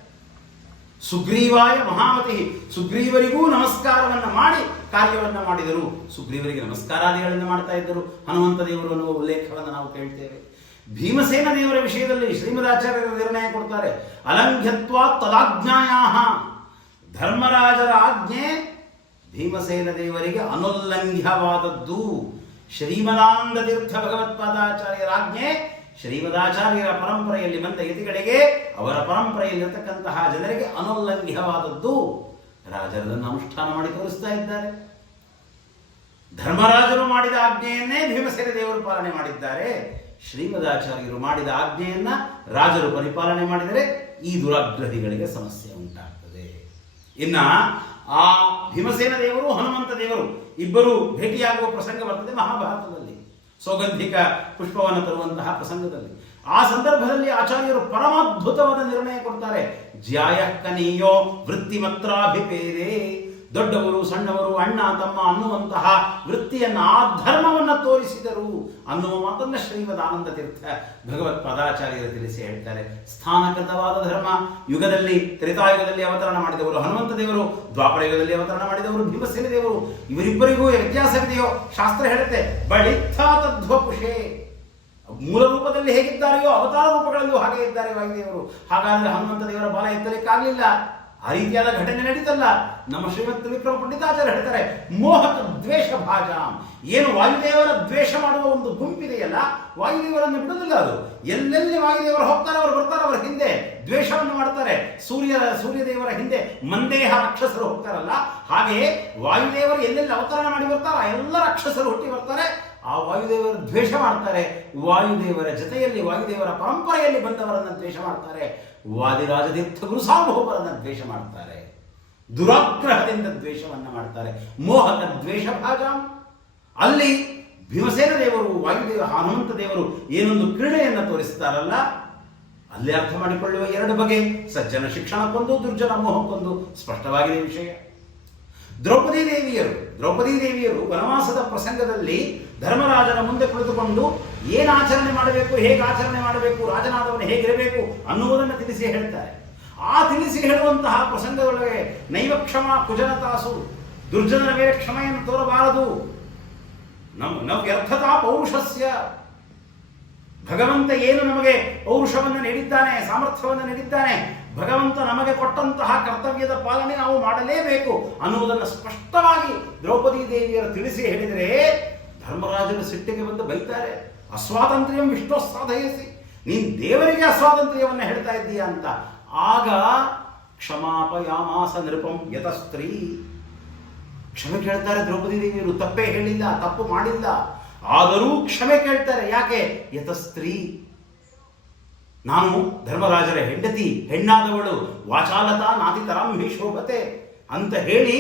ಸುಗ್ರೀವಾಯ ಮಹಾಮತಿ ಸುಗ್ರೀವರಿಗೂ ನಮಸ್ಕಾರವನ್ನು ಮಾಡಿ ಕಾರ್ಯವನ್ನು ಮಾಡಿದರು. ಸುಗ್ರೀವರಿಗೆ ನಮಸ್ಕಾರಾದಿಗಳನ್ನು ಮಾಡ್ತಾ ಇದ್ದರು. ಹನುಮಂತ ದೇವರು ಅನ್ನುವ ಉಲ್ಲೇಖವನ್ನು ನಾವು ಕೇಳ್ತೇವೆ. ಭೀಮಸೇನ ದೇವರ ವಿಷಯದಲ್ಲಿ ಶ್ರೀಮದಾಚಾರ್ಯರು ನಿರ್ಣಯ ಕೊಡ್ತಾರೆ. ಅಲಂಘ್ಯತ್ವ ತದಾಜ್ಞಾಯ ಧರ್ಮರಾಜರ ಆಜ್ಞೆ ಭೀಮಸೇನ ದೇವರಿಗೆ ಅನುಲ್ಲಂಘ್ಯವಾದದ್ದು. ಶ್ರೀಮದಾನಂದ ತೀರ್ಥ ಭಗವತ್ಪಾದಾಚಾರ್ಯರ ಆಜ್ಞೆ ಶ್ರೀಮದಾಚಾರ್ಯರ ಪರಂಪರೆಯಲ್ಲಿ ಬಂದ ಯತಿಗಳಿಗೆ ಅವರ ಪರಂಪರೆಯಲ್ಲಿರತಕ್ಕಂತಹ ಜನರಿಗೆ ಅನುಲ್ಲಂಘ್ಯವಾದದ್ದು ರಾಜರದನ್ನು ಅನುಷ್ಠಾನ ಮಾಡಿ ತೋರಿಸ್ತಾ ಇದ್ದಾರೆ. ಧರ್ಮರಾಜರು ಮಾಡಿದ ಆಜ್ಞೆಯನ್ನೇ ಭೀಮಸೇನ ದೇವರು ಪಾಲನೆ ಮಾಡಿದ್ದಾರೆ. ಶ್ರೀಮದಾಚಾರ್ಯರು ಮಾಡಿದ ಆಜ್ಞೆಯನ್ನ ರಾಜರು ಪರಿಪಾಲನೆ ಮಾಡಿದರೆ ಈ ದುರಾಗ್ರಹಿಗಳಿಗೆ ಸಮಸ್ಯೆ ಉಂಟಾಗ್ತದೆ. ಇನ್ನ ಆ ಭೀಮಸೇನ ದೇವರು, ಹನುಮಂತ ದೇವರು ಇಬ್ಬರು ಭೇಟಿಯಾಗುವ ಪ್ರಸಂಗ ಬರ್ತದೆ ಮಹಾಭಾರತದಲ್ಲಿ. ಸೌಗಂಧಿಕ ಪುಷ್ಪವನ್ನು ತರುವಂತಹ ಪ್ರಸಂಗದಲ್ಲಿ. ಆ ಸಂದರ್ಭದಲ್ಲಿ ಆಚಾರ್ಯರು ಪರಮಾದ್ಭುತವಾದ ನಿರ್ಣಯ ಕೊಡ್ತಾರೆ. ಜ್ಯಾಯ ಕನೀಯೋ ವೃತ್ತಿಮತ್ರಾಭಿಪೇದೆ. ದೊಡ್ಡವರು, ಸಣ್ಣವರು, ಅಣ್ಣ, ತಮ್ಮ ಅನ್ನುವಂತಹ ವೃತ್ತಿಯನ್ನು, ಆ ಧರ್ಮವನ್ನ ತೋರಿಸಿದರು ಅನ್ನುವ ಮಾತನ್ನ ಶ್ರೀಮದ್ ಆನಂದ ತೀರ್ಥ ಭಗವತ್ ಪದಾಚಾರ್ಯರು ತಿಳಿಸಿ ಹೇಳ್ತಾರೆ. ಸ್ಥಾನಗತವಾದ ಧರ್ಮ, ಯುಗದಲ್ಲಿ, ತ್ರಿತಾಯುಗದಲ್ಲಿ ಅವತರಣ ಮಾಡಿದವರು ಹನುಮಂತ ದೇವರು ದ್ವಾಪರ ಯುಗದಲ್ಲಿ ಅವತರಣ ಮಾಡಿದವರು ಭೀಮಸೇನ ದೇವರು ಇವರಿಬ್ಬರಿಗೂ ವ್ಯತ್ಯಾಸವಿದೆಯೋ ಶಾಸ್ತ್ರ ಹೇಳುತ್ತೆ. ಬಳಿತ್ಥ ತದ್ವಪುಷೇ. ಮೂಲ ರೂಪದಲ್ಲಿ ಹೇಗಿದ್ದಾರೆಯೋ, ಅವತಾರ ರೂಪಗಳಲ್ಲೂ ಹಾಗೆ ಇದ್ದಾರೆ ವಾಯುದೇವರು. ಹಾಗಾದ್ರೆ ಹನುಮಂತ ದೇವರ ಬಲ ಎತ್ತಲಿಕ್ಕಾಗಲಿಲ್ಲ. ಆ ರೀತಿಯಾದ ಘಟನೆ ನಡೀತಲ್ಲ. ನಮ್ಮ ಶ್ರೀಮಂತ ವಿಕ್ರಮ ಪಂಡಿತಾಚಾರ್ಯ ಹೇಳ್ತಾರೆ, ಮೋಹಕ ದ್ವೇಷ ಭಾಜ. ಏನು ವಾಯುದೇವರ ದ್ವೇಷ ಮಾಡುವ ಒಂದು ಗುಂಪಿದೆಯಲ್ಲ, ವಾಯುದೇವರನ್ನು ಬಿಡುವುದಿಲ್ಲ ಅದು. ಎಲ್ಲೆಲ್ಲಿ ವಾಯುದೇವರು ಹೋಗ್ತಾರೆ, ಅವರು ಬರ್ತಾರೆ, ಅವರ ಹಿಂದೆ ದ್ವೇಷವನ್ನು ಮಾಡ್ತಾರೆ. ಸೂರ್ಯ, ಸೂರ್ಯದೇವರ ಹಿಂದೆ ಮಂದೇಹ ರಾಕ್ಷಸರು ಹೋಗ್ತಾರಲ್ಲ. ಹಾಗೆಯೇ ವಾಯುದೇವರು ಎಲ್ಲೆಲ್ಲಿ ಅವತರಣ ಮಾಡಿ ಬರ್ತಾರೋ ಎಲ್ಲ ರಾಕ್ಷಸರು ಹುಟ್ಟಿ ಬರ್ತಾರೆ. ಆ ವಾಯುದೇವರ ದ್ವೇಷ ಮಾಡ್ತಾರೆ. ವಾಯುದೇವರ ಜೊತೆಯಲ್ಲಿ, ವಾಯುದೇವರ ಪರಂಪರೆಯಲ್ಲಿ ಬಂದವರನ್ನ ದ್ವೇಷ ಮಾಡ್ತಾರೆ. ವಾದಿರಾಜತೀರ್ಥ ಗುರುಸಾರ್ವಭೌಮರನ್ನ ದ್ವೇಷ ಮಾಡ್ತಾರೆ. ದುರಾಗ್ರಹದಿಂದ ದ್ವೇಷವನ್ನು ಮಾಡ್ತಾರೆ. ಮೋಹನ ದ್ವೇಷ ಭಾಗ. ಅಲ್ಲಿ ಭೀಮಸೇನ ದೇವರು, ವಾಯುದೇವ, ಹನುಮಂತ ದೇವರು ಏನೊಂದು ಕ್ರೀಡೆಯನ್ನು ತೋರಿಸ್ತಾರಲ್ಲ, ಅಲ್ಲಿ ಅರ್ಥ ಮಾಡಿಕೊಳ್ಳುವ ಎರಡು ಬಗೆ. ಸಜ್ಜನ ಶಿಕ್ಷಣಕ್ಕೊಂದು, ದುರ್ಜನ ಮೋಹಕ್ಕೊಂದು. ಸ್ಪಷ್ಟವಾಗಿದೆ ವಿಷಯ. ದ್ರೌಪದಿ ದೇವಿಯರು ದ್ರೌಪದಿ ದೇವಿಯರು ವನವಾಸದ ಪ್ರಸಂಗದಲ್ಲಿ ಧರ್ಮರಾಜನ ಮುಂದೆ ಕುಳಿತುಕೊಂಡು ಏನು ಆಚರಣೆ ಮಾಡಬೇಕು, ಹೇಗೆ ಆಚರಣೆ ಮಾಡಬೇಕು, ರಾಜನಾದವನು ಹೇಗಿರಬೇಕು ಅನ್ನುವುದನ್ನು ತಿಳಿಸಿ ಹೇಳ್ತಾರೆ. ಆ ತಿಳಿಸಿ ಹೇಳುವಂತಹ ಪ್ರಸಂಗದೊಳಗೆ ನೈವ ಕ್ಷಮ ಕುಜನತಾಸು, ದುರ್ಜನರ ಮೇಲೆ ಕ್ಷಮೆಯನ್ನು ತೋರಬಾರದು. ನಮ್, ನವ್ ವ್ಯರ್ಥತಾ ಪೌರುಷಸ್ಯ. ಭಗವಂತ ಏನು ನಮಗೆ ಪೌರುಷವನ್ನು ನೀಡಿದ್ದಾನೆ, ಸಾಮರ್ಥ್ಯವನ್ನು ನೀಡಿದ್ದಾನೆ, ಭಗವಂತ ನಮಗೆ ಕೊಟ್ಟಂತಹ ಕರ್ತವ್ಯದ ಪಾಲನೆ ನಾವು ಮಾಡಲೇಬೇಕು ಅನ್ನುವುದನ್ನು ಸ್ಪಷ್ಟವಾಗಿ ದ್ರೌಪದಿ ದೇವಿಯರು ತಿಳಿಸಿ ಹೇಳಿದರೆ ಧರ್ಮರಾಜರು ಸಿಟ್ಟಿಗೆ ಬಂದು ಬೈತಾರೆ. ಅಸ್ವಾತಂತ್ರ್ಯಂ ವಿಷ್ಣು ಸಾಧಯಿಸಿ. ನೀನು ದೇವರಿಗೆ ಅಸ್ವಾತಂತ್ರ್ಯವನ್ನು ಹೇಳ್ತಾ ಇದ್ದೀಯ ಅಂತ. ಆಗ ಕ್ಷಮಾಪಯಾಮಾಸ ನೃಪಂ ಯತ ಸ್ತ್ರೀ ಕ್ಷಮೆ ಕೇಳ್ತಾರೆ ದ್ರೌಪದಿ ದೇವಿಯರು ತಪ್ಪೇ ಹೇಳಿಲ್ಲ, ತಪ್ಪು ಮಾಡಿಲ್ಲ. ಆದರೂ ಕ್ಷಮೆ ಕೇಳ್ತಾರೆ. ಯಾಕೆ? ಯತ ಸ್ತ್ರೀ ನಾನು ಧರ್ಮರಾಜರ ಹೆಂಡತಿ, ಹೆಣ್ಣಾದವಳು. ವಾಚಾಲತಾ ನಾತಿ ತರಾಂಭಿ ಶೋಭತೆ ಅಂತ ಹೇಳಿ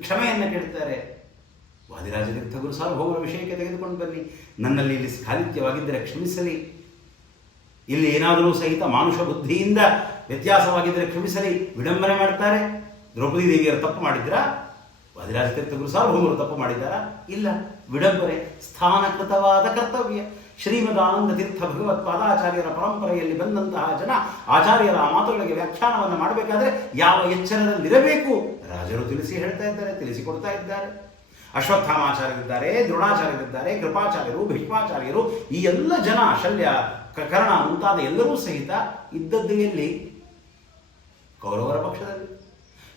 ಕ್ಷಮೆಯನ್ನು ಕೇಳ್ತಾರೆ. ವಾದಿರಾಜ ತೀರ್ಥಗುರು ಸಾರ್ವಭೌಮರ ವಿಷಯಕ್ಕೆ ತೆಗೆದುಕೊಂಡು ಬನ್ನಿ. ನನ್ನಲ್ಲಿ ಇಲ್ಲಿ ಸ್ಖಾಲಿತ್ಯವಾಗಿದ್ದರೆ ಕ್ಷಮಿಸಲಿ. ಇಲ್ಲಿ ಏನಾದರೂ ಸಹಿತ ಮಾನುಷ ಬುದ್ಧಿಯಿಂದ ವ್ಯತ್ಯಾಸವಾಗಿದ್ದರೆ ಕ್ಷಮಿಸಲಿ. ವಿಡಂಬನೆ ಮಾಡ್ತಾರೆ. ದ್ರೌಪದಿ ದೇವಿಯರು ತಪ್ಪು ಮಾಡಿದ್ರಾ? ವಾದಿರಾಜ ತೀರ್ಥಗುರು ಸಾರ್ವಭೌಮರು ತಪ್ಪು ಮಾಡಿದ್ದಾರಾ? ಇಲ್ಲ. ವಿಡಂಬನೆ, ಸ್ಥಾನಕೃತವಾದ ಕರ್ತವ್ಯ. ಶ್ರೀಮದಾನಂದ ತೀರ್ಥ ಭಗವತ್ ಪಾದಾಚಾರ್ಯರ ಪರಂಪರೆಯಲ್ಲಿ ಬಂದಂತಹ ಜನ ಆಚಾರ್ಯರ ಮಾತುಗಳಿಗೆ ವ್ಯಾಖ್ಯಾನವನ್ನು ಮಾಡಬೇಕಾದ್ರೆ ಯಾವ ಎಚ್ಚರದಲ್ಲಿರಬೇಕು? ರಾಜರು ತಿಳಿಸಿ ಹೇಳ್ತಾ ಇದ್ದಾರೆ ತಿಳಿಸಿಕೊಡ್ತಾ ಇದ್ದಾರೆ. ಅಶ್ವತ್ಥಾಮಾಚಾರ್ಯರಿದ್ದಾರೆ, ದ್ರೋಣಾಚಾರ್ಯರಿದ್ದಾರೆ, ಕೃಪಾಚಾರ್ಯರು, ಭೀಷ್ಮಾಚಾರ್ಯರು, ಈ ಎಲ್ಲ ಜನ ಶಲ್ಯ ಕರ್ಣ ಮುಂತಾದ ಎಲ್ಲರೂ ಸಹಿತ ಇದ್ದದ್ದು ಎಲ್ಲಿ ಕೌರವರ ಪಕ್ಷದಲ್ಲಿ.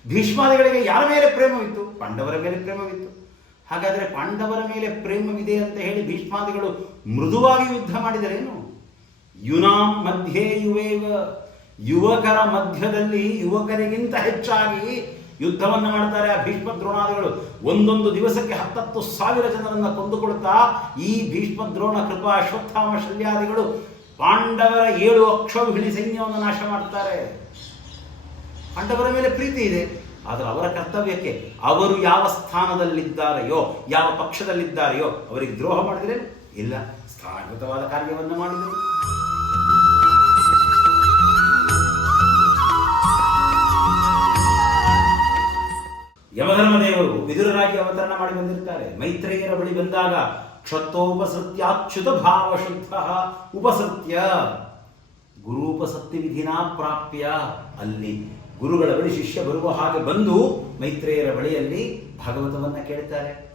ಭೀಷ್ಮಾದಿಗಳಿಗೆ ಯಾರ ಮೇಲೆ ಪ್ರೇಮವಿತ್ತು? ಪಾಂಡವರ ಮೇಲೆ ಪ್ರೇಮವಿತ್ತು. ಹಾಗಾದರೆ ಪಾಂಡವರ ಮೇಲೆ ಪ್ರೇಮವಿದೆ ಅಂತ ಹೇಳಿ ಭೀಷ್ಮಾದಿಗಳು ಮೃದುವಾಗಿ ಯುದ್ಧ ಮಾಡಿದರೇನು? ಯುನಾಂ ಮಧ್ಯೆ ಯುವೇವ, ಯುವಕರ ಮಧ್ಯದಲ್ಲಿ ಯುವಕರಿಗಿಂತ ಹೆಚ್ಚಾಗಿ ಯುದ್ಧವನ್ನು ಮಾಡ್ತಾರೆ ಆ ಭೀಷ್ಮ ದ್ರೋಣಾದಿಗಳು. ಒಂದೊಂದು ದಿವಸಕ್ಕೆ ಹತ್ತತ್ತು ಸಾವಿರ ಜನರನ್ನು ಕೊಂದುಕೊಳ್ತಾ ಈ ಭೀಷ್ಮ ದ್ರೋಣ ಕೃಪಾ, ಅಶ್ವತ್ಥಾಮ ಶಲ್ಯಾದಿಗಳು ಪಾಂಡವರ ಏಳು ಅಕ್ಷೋಭಿಣಿ ಸೈನ್ಯವನ್ನು ನಾಶ ಮಾಡ್ತಾರೆ. ಪಾಂಡವರ ಮೇಲೆ ಪ್ರೀತಿ ಇದೆ, ಆದರೆ ಅವರ ಕರ್ತವ್ಯಕ್ಕೆ ಅವರು ಯಾವ ಸ್ಥಾನದಲ್ಲಿದ್ದಾರೆಯೋ, ಯಾವ ಪಕ್ಷದಲ್ಲಿದ್ದಾರೆಯೋ, ಅವರಿಗೆ ದ್ರೋಹ ಮಾಡಿದರೆ ಇಲ್ಲ, ಸ್ಥಾನಗತವಾದ ಕಾರ್ಯವನ್ನು ಮಾಡಿದರು. ಯಮಧರ್ಮದೇವರು ವಿದುರರಾಗಿ ಅವತರಣ ಮಾಡಿ ಬಂದಿರ್ತಾರೆ ಮೈತ್ರೇಯರ ಬಳಿ ಬಂದಾಗ ಕ್ಷತ್ತೋಪಸತ್ಯಾಚ್ಯುತ ಭಾವ ಶುದ್ಧ ಉಪಸತ್ಯ ಗುರೂಪಸತ್ತಿ ವಿಧಿನ ಪ್ರಾಪ್ಯ. ಅಲ್ಲಿ ಗುರುಗಳ ಬಳಿ ಶಿಷ್ಯ ಬರುವ ಹಾಗೆ ಬಂದು ಮೈತ್ರೇಯರ ಬಳಿಯಲ್ಲಿ ಭಾಗವತವನ್ನ ಕೇಳ್ತಾರೆ.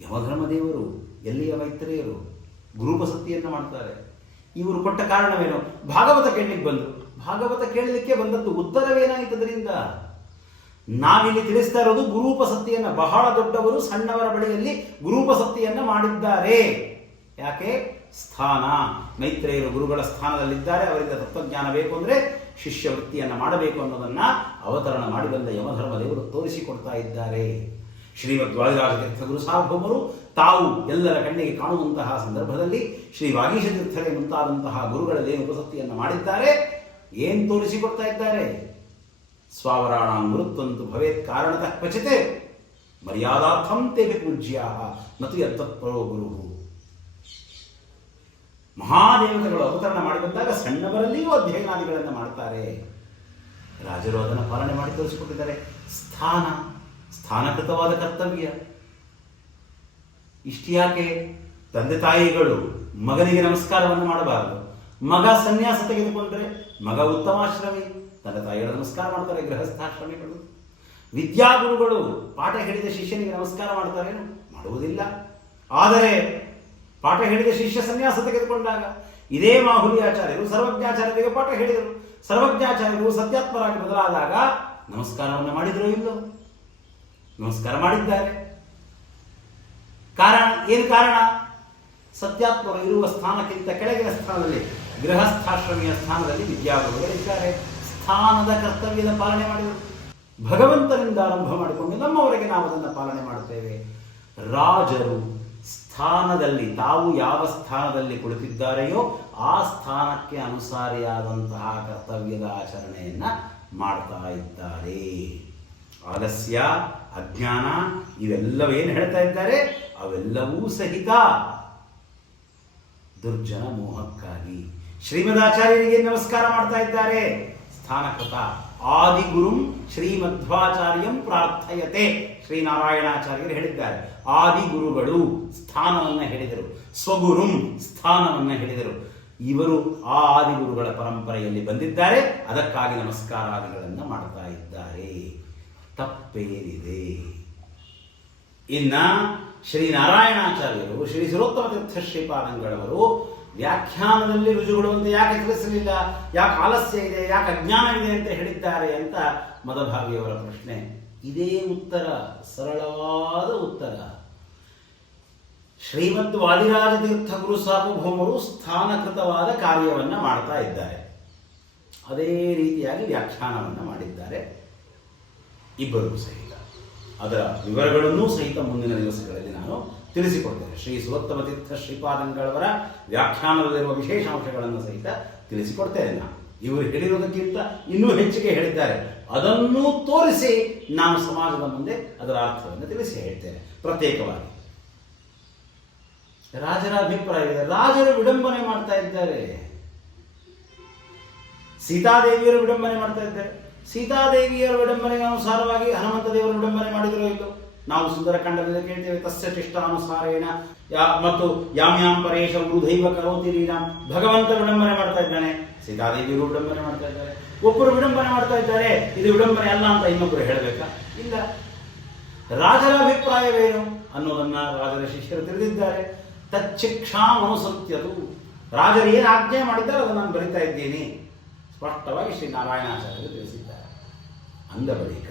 ಯಮಧರ್ಮದೇವರು, ಎಲ್ಲಿಯ ಮೈತ್ರೇಯರು? ಗುರೂಪಸತ್ತಿಯನ್ನು ಮಾಡ್ತಾರೆ. ಇವರು ಕೊಟ್ಟ ಕಾರಣವೇನು? ಭಾಗವತ ಕೇಳಲಿಕ್ಕೆ ಬಂದರು. ಭಾಗವತ ಕೇಳಲಿಕ್ಕೆ ಬಂದದ್ದು ಉತ್ತರವೇನಾಯಿತು ಅದರಿಂದ ನಾವಿಲ್ಲಿ ತಿಳಿಸ್ತಾ ಇರೋದು ಗುರೂಪಸತ್ತಿಯನ್ನ ಬಹಳ ದೊಡ್ಡವರು ಸಣ್ಣವರ ಬಳಿಯಲ್ಲಿ ಗುರೂಪಸತ್ತಿಯನ್ನ ಮಾಡಿದ್ದಾರೆ. ಯಾಕೆ? ಸ್ಥಾನ. ಮೈತ್ರೇಯರು ಗುರುಗಳ ಸ್ಥಾನದಲ್ಲಿದ್ದಾರೆ, ಅವರಿಂದ ತತ್ವಜ್ಞಾನ ಬೇಕು ಅಂದ್ರೆ ಶಿಷ್ಯ ವೃತ್ತಿಯನ್ನು ಮಾಡಬೇಕು ಅನ್ನೋದನ್ನ ಅವತರಣ ಮಾಡಿ ಬಂದ ಯಮಧರ್ಮದೇವರು ತೋರಿಸಿಕೊಡ್ತಾ ಇದ್ದಾರೆ. ಶ್ರೀಮದ್ ಗುರು ಸಾರ್ವಭೌಮರು ತಾವು ಎಲ್ಲರ ಕಣ್ಣಿಗೆ ಕಾಣುವಂತಹ ಸಂದರ್ಭದಲ್ಲಿ ಶ್ರೀ ವಾಗೀಶ ತೀರ್ಥರೇ ಮುಂತಾದಂತಹ ಗುರುಗಳಲ್ಲಿ ಉಪಸತ್ತಿಯನ್ನು ಮಾಡಿದ್ದಾರೆ. ಏನು ತೋರಿಸಿಕೊಡ್ತಾ ಇದ್ದಾರೆ? ಸ್ವಾವರಾಣ ಮೃತ್ವಂತು ಭವೇತ್ ಕಾರಣತಃ ಕ್ವಚಿತೆ. ಮರ್ಯಾದಾರ್ಥಂ ತೇ ಪೂಜ್ಯಾ ನತು ಯತ್ತತ್ಪರೋ ಗುರು. ಮಹಾದೇವತೆಗಳು ಅವತರಣ ಮಾಡಿ ಬಂದಾಗ ಸಣ್ಣವರಲ್ಲಿಯೂ ಅಧ್ಯಯನಾದಿಗಳನ್ನು ಮಾಡ್ತಾರೆ. ರಾಜರು ಅದನ್ನು ಪಾಲನೆ ಮಾಡಿ ತೋರಿಸಿಕೊಟ್ಟಿದ್ದಾರೆ. ಸ್ಥಾನ, ಸ್ಥಾನಕೃತವಾದ ಕರ್ತವ್ಯ. ಇಷ್ಟ್ಯಾಕೆ ತಂದೆ ತಾಯಿಗಳು ಮಗನಿಗೆ ನಮಸ್ಕಾರವನ್ನು ಮಾಡಬಾರದು. ಮಗ ಸನ್ಯಾಸ ತೆಗೆದುಕೊಂಡ್ರೆ ಮಗ ಉತ್ತಮಾಶ್ರಮಿ ತಂದೆ ತಾಯಿಗಳು ನಮಸ್ಕಾರ ಮಾಡ್ತಾರೆ ಗೃಹಸ್ಥಾಶ್ರಮಿಗಳು ವಿದ್ಯಾಗುರುಗಳು ಪಾಠ ಹೇಳಿದ ಶಿಷ್ಯನಿಗೆ ನಮಸ್ಕಾರ ಮಾಡ್ತಾರೇನು? ಮಾಡುವುದಿಲ್ಲ. ಆದರೆ ಪಾಠ ಹೇಳಿದ ಶಿಷ್ಯ ಸನ್ಯಾಸ ತೆಗೆದುಕೊಂಡಾಗ ಇದೇ ಮಾಹುಲಿ ಆಚಾರ್ಯರು ಸರ್ವಜ್ಞಾಚಾರ್ಯರಿಗೆ ಪಾಠ ಹೇಳಿದರು. ಸರ್ವಜ್ಞಾಚಾರ್ಯರು ಸತ್ಯಾತ್ಮರಾಗಿ ಬದಲಾದಾಗ ನಮಸ್ಕಾರವನ್ನು ಮಾಡಿದ್ರು ಇಲ್ಲೋ? ನಮಸ್ಕಾರ ಮಾಡಿದ್ದಾರೆ. ಕಾರಣ, ಏನು ಕಾರಣ? ಸತ್ಯಾತ್ಮರು ಇರುವ ಸ್ಥಾನಕ್ಕಿಂತ ಕೆಳಗಿನ ಸ್ಥಾನದಲ್ಲಿ ಗೃಹಸ್ಥಾಶ್ರಮಿಯ ಸ್ಥಾನದಲ್ಲಿ ವಿದ್ಯಾಗುರುಗಳಿದ್ದಾರೆ ಸ್ಥಾನದ ಕರ್ತವ್ಯದ ಪಾಲನೆ ಮಾಡಿದರು. ಭಗವಂತನಿಂದ ಆರಂಭ ಮಾಡಿಕೊಂಡು ನಮ್ಮವರೆಗೆ ನಾವು ಅದನ್ನು ಪಾಲನೆ ಮಾಡುತ್ತೇವೆ. ರಾಜರು ಸ್ಥಾನದಲ್ಲಿ ತಾವು ಯಾವ ಸ್ಥಾನದಲ್ಲಿ ಕುಳಿತಿದ್ದಾರೆಯೋ ಆ ಸ್ಥಾನಕ್ಕೆ ಅನುಸಾರಿಯಾದಂತಹ ಕರ್ತವ್ಯದ ಆಚರಣೆಯನ್ನ ಮಾಡ್ತಾ ಇದ್ದಾರೆ. ಆಲಸ್ಯ, ಅಜ್ಞಾನ ಇವೆಲ್ಲವೇನು ಹೇಳ್ತಾ ಇದ್ದಾರೆ? ಅವೆಲ್ಲವೂ ಸಹಿತ ದುರ್ಜನ ಮೋಹಕ್ಕಾಗಿ ಶ್ರೀಮದಾಚಾರ್ಯರಿಗೆ ನಮಸ್ಕಾರ ಮಾಡ್ತಾ ಇದ್ದಾರೆ. ಸ್ಥಾನಕೃತ ಆದಿಗುರುಂ ಶ್ರೀಮಧ್ವಾಚಾರ್ಯಂ ಪ್ರಾರ್ಥಯತೆ. ಶ್ರೀನಾರಾಯಣಾಚಾರ್ಯರು ಹೇಳಿದ್ದಾರೆ. ಆದಿಗುರುಗಳು ಸ್ಥಾನವನ್ನು ಹೇಳಿದರು. ಸ್ವಗುರುಂ ಸ್ಥಾನವನ್ನು ಹೇಳಿದರು. ಇವರು ಆ ಆದಿಗುರುಗಳ ಪರಂಪರೆಯಲ್ಲಿ ಬಂದಿದ್ದಾರೆ. ಅದಕ್ಕಾಗಿ ನಮಸ್ಕಾರಾದಿಗಳನ್ನು ಮಾಡ್ತಾ ಇದ್ದಾರೆ. ತಪ್ಪೇನಿದೆ. ಇನ್ನ ಶ್ರೀನಾರಾಯಣಾಚಾರ್ಯರು, ಶ್ರೀ ಸುರೋತ್ತಮ ತೀರ್ಥ ಶ್ರೀಪಾದಂಗಳವರು ವ್ಯಾಖ್ಯಾನದಲ್ಲಿ ರುಜುಗಳು ಅಂತ ಯಾಕೆ ತಿಳಿಸಲಿಲ್ಲ? ಯಾಕೆ ಆಲಸ್ಯ ಇದೆ? ಯಾಕೆ ಅಜ್ಞಾನ ಇದೆ ಅಂತ ಹೇಳಿದ್ದಾರೆ ಅಂತ ಮದಭಾವಿಯವರ ಪ್ರಶ್ನೆ. ಇದೇ ಉತ್ತರ, ಸರಳವಾದ ಉತ್ತರ. ಶ್ರೀಮದ್ ವಾದಿರಾಜ ತೀರ್ಥ ಗುರು ಸಾರ್ವಭೌಮರು ಸ್ಥಾನಕೃತವಾದ ಕಾರ್ಯವನ್ನು ಮಾಡ್ತಾ ಇದ್ದಾರೆ. ಅದೇ ರೀತಿಯಾಗಿ ವ್ಯಾಖ್ಯಾನವನ್ನು ಮಾಡಿದ್ದಾರೆ. ಇಬ್ಬರಿಗೂ ಸಹಿತ. ಅದರ ವಿವರಗಳನ್ನೂ ಸಹಿತ ಮುಂದಿನ ದಿವಸಗಳಲ್ಲಿ ನಾನು ತಿಳಿಸಿಕೊಡ್ತೇನೆ. ಶ್ರೀ ಸುರೋತ್ತಮ ತೀರ್ಥ ಶ್ರೀಪಾದಂಗಳವರ ವ್ಯಾಖ್ಯಾನದಲ್ಲಿರುವ ವಿಶೇಷ ಅಂಶಗಳನ್ನು ಸಹಿತ ತಿಳಿಸಿಕೊಡ್ತೇನೆ ನಾನು. ಇವರು ಹೇಳಿರೋದಕ್ಕಿಂತ ಇನ್ನೂ ಹೆಚ್ಚಿಗೆ ಹೇಳಿದ್ದಾರೆ. ಅದನ್ನು ತೋರಿಸಿ ನಾನು ಸಮಾಜದ ಮುಂದೆ ಅದರ ಅರ್ಥವನ್ನು ತಿಳಿಸಿ ಹೇಳ್ತೇನೆ. ಪ್ರತ್ಯೇಕವಾಗಿ. ರಾಜರ ಅಭಿಪ್ರಾಯವಿದೆ ರಾಜರು ವಿಡಂಬನೆ ಮಾಡ್ತಾ ಇದ್ದಾರೆ. ಸೀತಾದೇವಿಯರು ವಿಡಂಬನೆ ಮಾಡ್ತಾ ಇದ್ದಾರೆ. ಸೀತಾದೇವಿಯರ ವಿಡಂಬನೆಗೆ ಅನುಸಾರವಾಗಿ ಹನುಮಂತ ದೇವರು ವಿಡಂಬನೆ ಮಾಡಿದ್ರು ಇಲ್ಲೋ? ನಾವು ಸುಂದರಕಾಂಡದಲ್ಲಿ ಕೇಳ್ತೇವೆ, ತಸ್ಯ ಚಿಷ್ಟಾನುಸಾರೇಣ ಯಾ, ಮತ್ತು ಯಾಮ್ ಯಾಮ್ ಪರೇಶ ಗುರುದೈವ ಕರೋತಿ ಭಗವಂತ ವಿಡಂಬನೆ ಮಾಡ್ತಾ ಇದ್ದಾನೆ. ಸೀತಾದೇವಿಯರು ವಿಡಂಬನೆ ಮಾಡ್ತಾ ಇದ್ದಾರೆ. ಒಬ್ಬರು ವಿಡಂಬನೆ ಮಾಡ್ತಾ ಇದ್ದಾರೆ, ಇದು ವಿಡಂಬನೆ ಅಲ್ಲ ಅಂತ ಇನ್ನೊಬ್ಬರು ಹೇಳಬೇಕಾ? ಇಲ್ಲ. ರಾಜರ ಅಭಿಪ್ರಾಯವೇನು? ಅನ್ನೋದನ್ನ ರಾಜರ ಶಿಷ್ಯರು ತಿಳಿದಿದ್ದಾರೆ. ತಚ್ಚಿಕ್ಷಾ ಅನುಸತ್ಯದು ರಾಜರು ಏನು ಆಜ್ಞೆ ಮಾಡಿದ್ದಾರೆ ಅದನ್ನು ನಾನು ಬರಿತಾ ಇದ್ದೀನಿ. ಸ್ಪಷ್ಟವಾಗಿ ಶ್ರೀ ನಾರಾಯಣಾಚಾರ್ಯರು ತಿಳಿಸಿದ್ದಾರೆ. ಅಂದ ಬಳಿಕ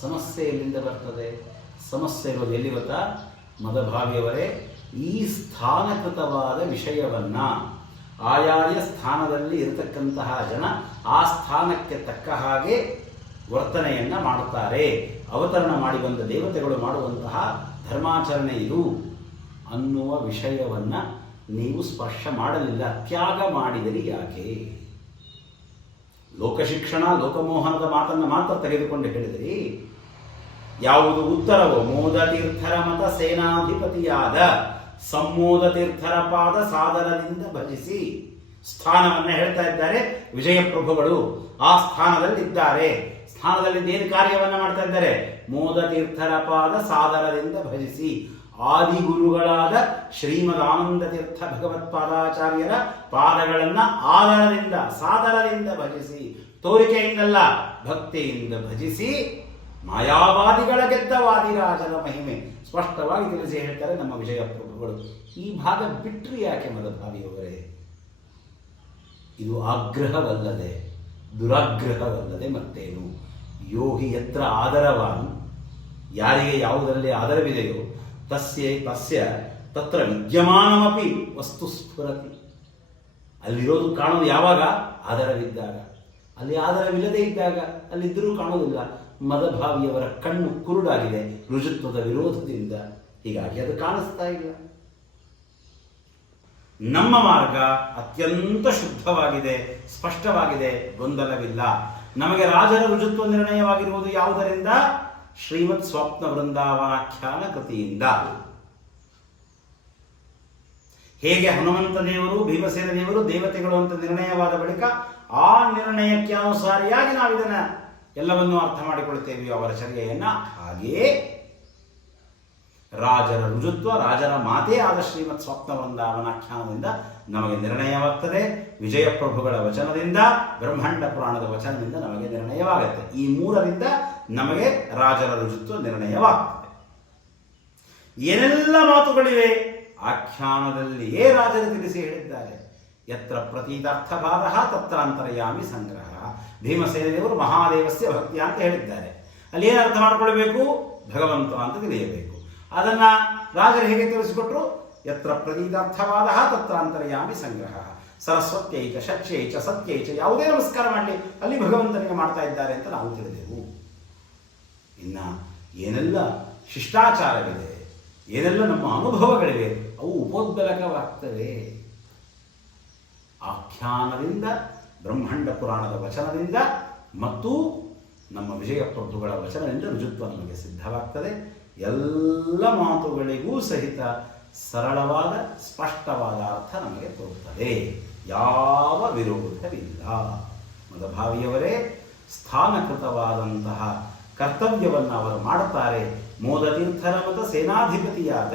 ಸಮಸ್ಯೆ ಎಲ್ಲಿಂದ ಬರ್ತದೆ. ಸಮಸ್ಯೆ ಇರೋದು ಎಲ್ಲಿ ಗೊತ್ತಾ? ಮದಭಾವಿಯವರೇ ಈ ಸ್ಥಾನಕೃತವಾದ ವಿಷಯವನ್ನ ಆಯಾಯ ಸ್ಥಾನದಲ್ಲಿ ಇರತಕ್ಕಂತಹ ಜನ ಆ ಸ್ಥಾನಕ್ಕೆ ತಕ್ಕ ಹಾಗೆ ವರ್ತನೆಯನ್ನ ಮಾಡುತ್ತಾರೆ. ಅವತರಣ ಮಾಡಿ ಬಂದ ದೇವತೆಗಳು ಮಾಡುವಂತಹ ಧರ್ಮಾಚರಣೆ ಇದು. ಅನ್ನುವ ವಿಷಯವನ್ನ ನೀವು ಸ್ಪರ್ಶ ಮಾಡಲಿಲ್ಲ. ತ್ಯಾಗ ಮಾಡಿದರಿ ಯಾಕೆ? ಲೋಕಶಿಕ್ಷಣ, ಲೋಕಮೋಹನದ ಮಾತನ್ನು ಮಾತ್ರ ತೆಗೆದುಕೊಂಡು ಹೇಳಿದಿರಿ. ಯಾವುದು ಉತ್ತರವೋ? ಮೋದ ತೀರ್ಥರ ಮತ ಸೇನಾಧಿಪತಿಯಾದ ಸಂಮೋದ ತೀರ್ಥರ ಪಾದ ಸಾಧನದಿಂದ ಭಜಿಸಿ ಸ್ಥಾನವನ್ನ ಹೇಳ್ತಾ ಇದ್ದಾರೆ ವಿಜಯಪ್ರಭುಗಳು. ಆ ಸ್ಥಾನದಲ್ಲಿದ್ದಾರೆ. ಸ್ಥಾನದಲ್ಲಿ ಏನು ಕಾರ್ಯವನ್ನ ಮಾಡ್ತಾ ಇದ್ದಾರೆ? ಮೋದ ತೀರ್ಥರ ಪಾದ ಸಾಧನದಿಂದ ಭಜಿಸಿ ಆದಿಗುರುಗಳಾದ ಶ್ರೀಮದ್ ಆನಂದ ತೀರ್ಥ ಭಗವತ್ಪಾದಾಚಾರ್ಯರ ಪಾದಗಳನ್ನ ಆದರದಿಂದ ಸಾಧನದಿಂದ ಭಜಿಸಿ, ತೋರಿಕೆಯಿಂದಲ್ಲ, ಭಕ್ತಿಯಿಂದ ಭಜಿಸಿ ಮಾಯಾವಾದಿಗಳ ಗೆದ್ದ ವಾದಿರಾಜನ ಮಹಿಮೆ ಸ್ಪಷ್ಟವಾಗಿ ತಿಳಿಸಿ ಹೇಳ್ತಾರೆ ನಮ್ಮ ವಿಜಯ ಪ್ರಭುಗಳು ಈ ಭಾಗ ಬಿಟ್ರಿ ಯಾಕೆ ಮದಭಾವಿಯವರೇ ಇದು ಆಗ್ರಹವಲ್ಲದೆ, ದುರಾಗ್ರಹವಲ್ಲದೆ ಮತ್ತೇನು? ಯೋಗಿ ಯತ್ರ ಆದರವಾನ್, ಯಾರಿಗೆ ಯಾವುದರಲ್ಲಿ ಆದರವಿದೆಯೋ ತಸ್ಯ ತಸ್ಯ ತತ್ರ ವಿದ್ಯಮಾನಮಪಿ ವಸ್ತು ಸ್ಫುರತಿ. ಅಲ್ಲಿರೋದು ಕಾಣೋದು ಯಾವಾಗ? ಆಧಾರವಿದ್ದಾಗ ಅಲ್ಲಿ ಆದರವಿಲ್ಲದೆ ಇದ್ದಾಗ, ಅಲ್ಲಿದ್ದರೂ ಕಾಣೋದಿಲ್ಲ. ಮದಭಾವಿಯವರ ಕಣ್ಣು ಕುರುಡಾಗಿದೆ. ರುಜುತ್ವದ ವಿರೋಧದಿಂದ ಹೀಗಾಗಿ ಅದು ಕಾಣಿಸ್ತಾ ಇಲ್ಲ. ನಮ್ಮ ಮಾರ್ಗ ಅತ್ಯಂತ ಶುದ್ಧವಾಗಿದೆ, ಸ್ಪಷ್ಟವಾಗಿದೆ, ಗೊಂದಲವಿಲ್ಲ. ನಮಗೆ ರಾಜರ ರುಜುತ್ವ ನಿರ್ಣಯವಾಗಿರುವುದು ಯಾವುದರಿಂದ? ಶ್ರೀಮತ್ ಸ್ವಪ್ನ ವೃಂದಾವನಾಖ್ಯಾನ ಕೃತಿಯಿಂದ. ಹೇಗೆ ಹನುಮಂತ ದೇವರು, ಭೀಮಸೇನ ದೇವರು ದೇವತೆಗಳು ಅಂತ ನಿರ್ಣಯವಾದ ಬಳಿಕ ಆ ನಿರ್ಣಯಕ್ಕೆ ಅನುಸಾರಿಯಾಗಿ ನಾವು ಇದನ್ನ ಎಲ್ಲವನ್ನೂ ಅರ್ಥ ಮಾಡಿಕೊಳ್ಳುತ್ತೇವೆಯೋ ಅವರ ಚರ್ಯೆಯನ್ನ ಹಾಗೆಯೇ ರಾಜರ ರುಜುತ್ವ ರಾಜರ ಮಾತೇ ಆದ ಶ್ರೀಮತ್ ಸ್ವಪ್ನ ವೃಂದಾವನಾಖ್ಯಾನದಿಂದ ನಮಗೆ ನಿರ್ಣಯವಾಗ್ತದೆ. ವಿಜಯಪ್ರಭುಗಳ ವಚನದಿಂದ, ಬ್ರಹ್ಮಾಂಡ ಪುರಾಣದ ವಚನದಿಂದ ನಮಗೆ ನಿರ್ಣಯವಾಗುತ್ತೆ. ಈ ಮೂರರಿಂದ ನಮಗೆ ರಾಜರ ರುಜುತ್ವ ನಿರ್ಣಯವಾಗ್ತದೆ. ಏನೆಲ್ಲ ಮಾತುಗಳಿವೆ? ಆಖ್ಯಾನದಲ್ಲಿಯೇ ರಾಜರು ತಿಳಿಸಿ ಹೇಳಿದ್ದಾರೆ. ಯತ್ರ ಪ್ರತೀತಾರ್ಥಭಾವ ತತ್ರ ಅಂತರ್ಯಾಮಿ ಸಂಗ್ರಹ ಭೀಮಸೇನದೇವರು ಮಹಾದೇವಸ್ಯ ಭಕ್ತಿಯ ಅಂತ ಹೇಳಿದ್ದಾರೆ. ಅಲ್ಲಿ ಏನು ಅರ್ಥ ಮಾಡಿಕೊಳ್ಬೇಕು? ಭಗವಂತ ಅಂತ ತಿಳಿಯಬೇಕು. ಅದನ್ನ ರಾಜರು ಹೇಗೆ ತಿಳಿಸಿಕೊಟ್ರು? ಯತ್ರ ಪ್ರತೀತಾರ್ಥವಾದ ತತ್ರ ಸಂಗ್ರಹ. ಸರಸ್ವತ್ಯೈಚ ಶಕ್ಷ್ಯೈಚ ಸತ್ಯೈಚ ಯಾವುದೇ ನಮಸ್ಕಾರ ಮಾಡಲಿ ಅಲ್ಲಿ ಭಗವಂತನಿಗೆ ಮಾಡ್ತಾ ಇದ್ದಾರೆ ಅಂತ ನಾವು ತಿಳಿದೆವು. ಇನ್ನ ಏನೆಲ್ಲ ಶಿಷ್ಟಾಚಾರವಿದೆ, ಏನೆಲ್ಲ ನಮ್ಮ ಅನುಭವಗಳಿವೆ, ಅವು ಉಪೋದ್ಬಲಕವಾಗ್ತವೆ. ಆಖ್ಯಾನದಿಂದ, ಬ್ರಹ್ಮಾಂಡ ಪುರಾಣದ ವಚನದಿಂದ ಮತ್ತು ನಮ್ಮ ವಿಜಯ ಪ್ರಭುಗಳ ವಚನದಿಂದ ರುಜುತ್ವ ನಮಗೆ ಸಿದ್ಧವಾಗ್ತದೆ. ಎಲ್ಲ ಮಾತುಗಳಿಗೂ ಸಹಿತ ಸರಳವಾದ, ಸ್ಪಷ್ಟವಾದ ಅರ್ಥ ನಮಗೆ ತೋರುತ್ತದೆ. ಯಾವ ವಿರೋಧವಿಲ್ಲ. ಮದಭಾವಿಯವರೇ, ಸ್ಥಾನಕೃತವಾದಂತಹ ಕರ್ತವ್ಯವನ್ನು ಅವರು ಮಾಡುತ್ತಾರೆ. ಮೋದತೀರ್ಥರ ಮತ ಸೇನಾಧಿಪತಿಯಾದ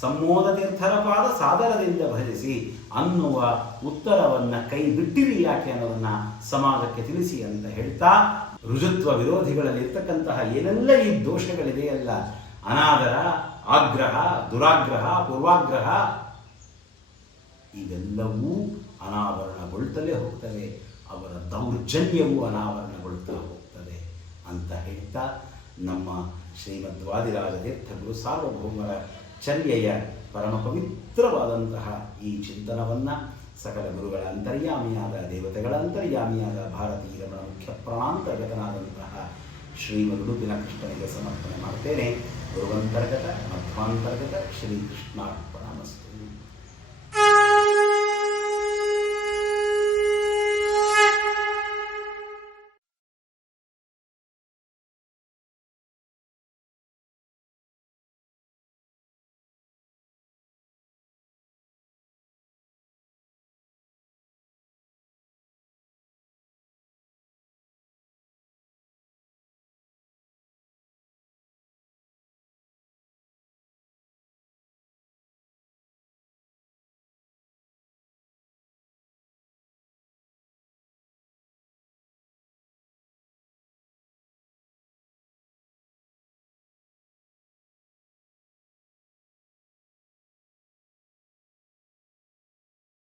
ಸಮ್ಮೋದತೀರ್ಥರ ನಿರ್ಧರವಾದ ಸಾದರದಿಂದ ಭಜಿಸಿ ಅನ್ನುವ ಉತ್ತರವನ್ನು ಕೈ ಬಿಟ್ಟಿರಿ ಯಾಕೆ ಅನ್ನೋದನ್ನು ಸಮಾಜಕ್ಕೆ ತಿಳಿಸಿ ಅಂತ ಹೇಳ್ತಾ ರುಜುತ್ವ ವಿರೋಧಿಗಳಲ್ಲಿ ಇರ್ತಕ್ಕಂತಹ ಏನೆಲ್ಲ ಈ ದೋಷಗಳಿದೆಯಲ್ಲ ಅನಾದರ, ಆಗ್ರಹ, ದುರಾಗ್ರಹ, ಪೂರ್ವಾಗ್ರಹ, ಇವೆಲ್ಲವೂ ಅನಾವರಣಗೊಳ್ತಲೇ ಹೋಗ್ತವೆ. ಅವರ ದೌರ್ಜನ್ಯವೂ ಅನಾವರಣಗೊಳ್ತಾ ಹೋಗ್ತದೆ ಅಂತ ಹೇಳ್ತಾ ನಮ್ಮ ಶ್ರೀಮದ್ವಾದಿರಾಜ ತೀರ್ಥಗಳು ಸಾರ್ವಭೌಮರ ಚರ್ಯೆಯ ಪರಮ ಪವಿತ್ರವಾದಂತಹ ಈ ಚಿಂತನವನ್ನು ಸಕಲ ಗುರುಗಳ ಅಂತರ್ಯಾಮಿಯಾದ ದೇವತೆಗಳ ಅಂತರ್ಯಾಮಿಯಾದ ಭಾರತೀಯ ಮುಖ್ಯ ಪ್ರಾಣಾಂತರ್ಗತನಾದಂತಹ ಶ್ರೀಮದುಡುಪಿನ ಕೃಷ್ಣನಿಗೆ ಸಮರ್ಪಣೆ ಮಾಡ್ತೇನೆ. ಗುರುವಂತರ್ಗತ ಮಧ್ವಾಂತರ್ಗತ ಶ್ರೀಕೃಷ್ಣಾರ್ಪಣ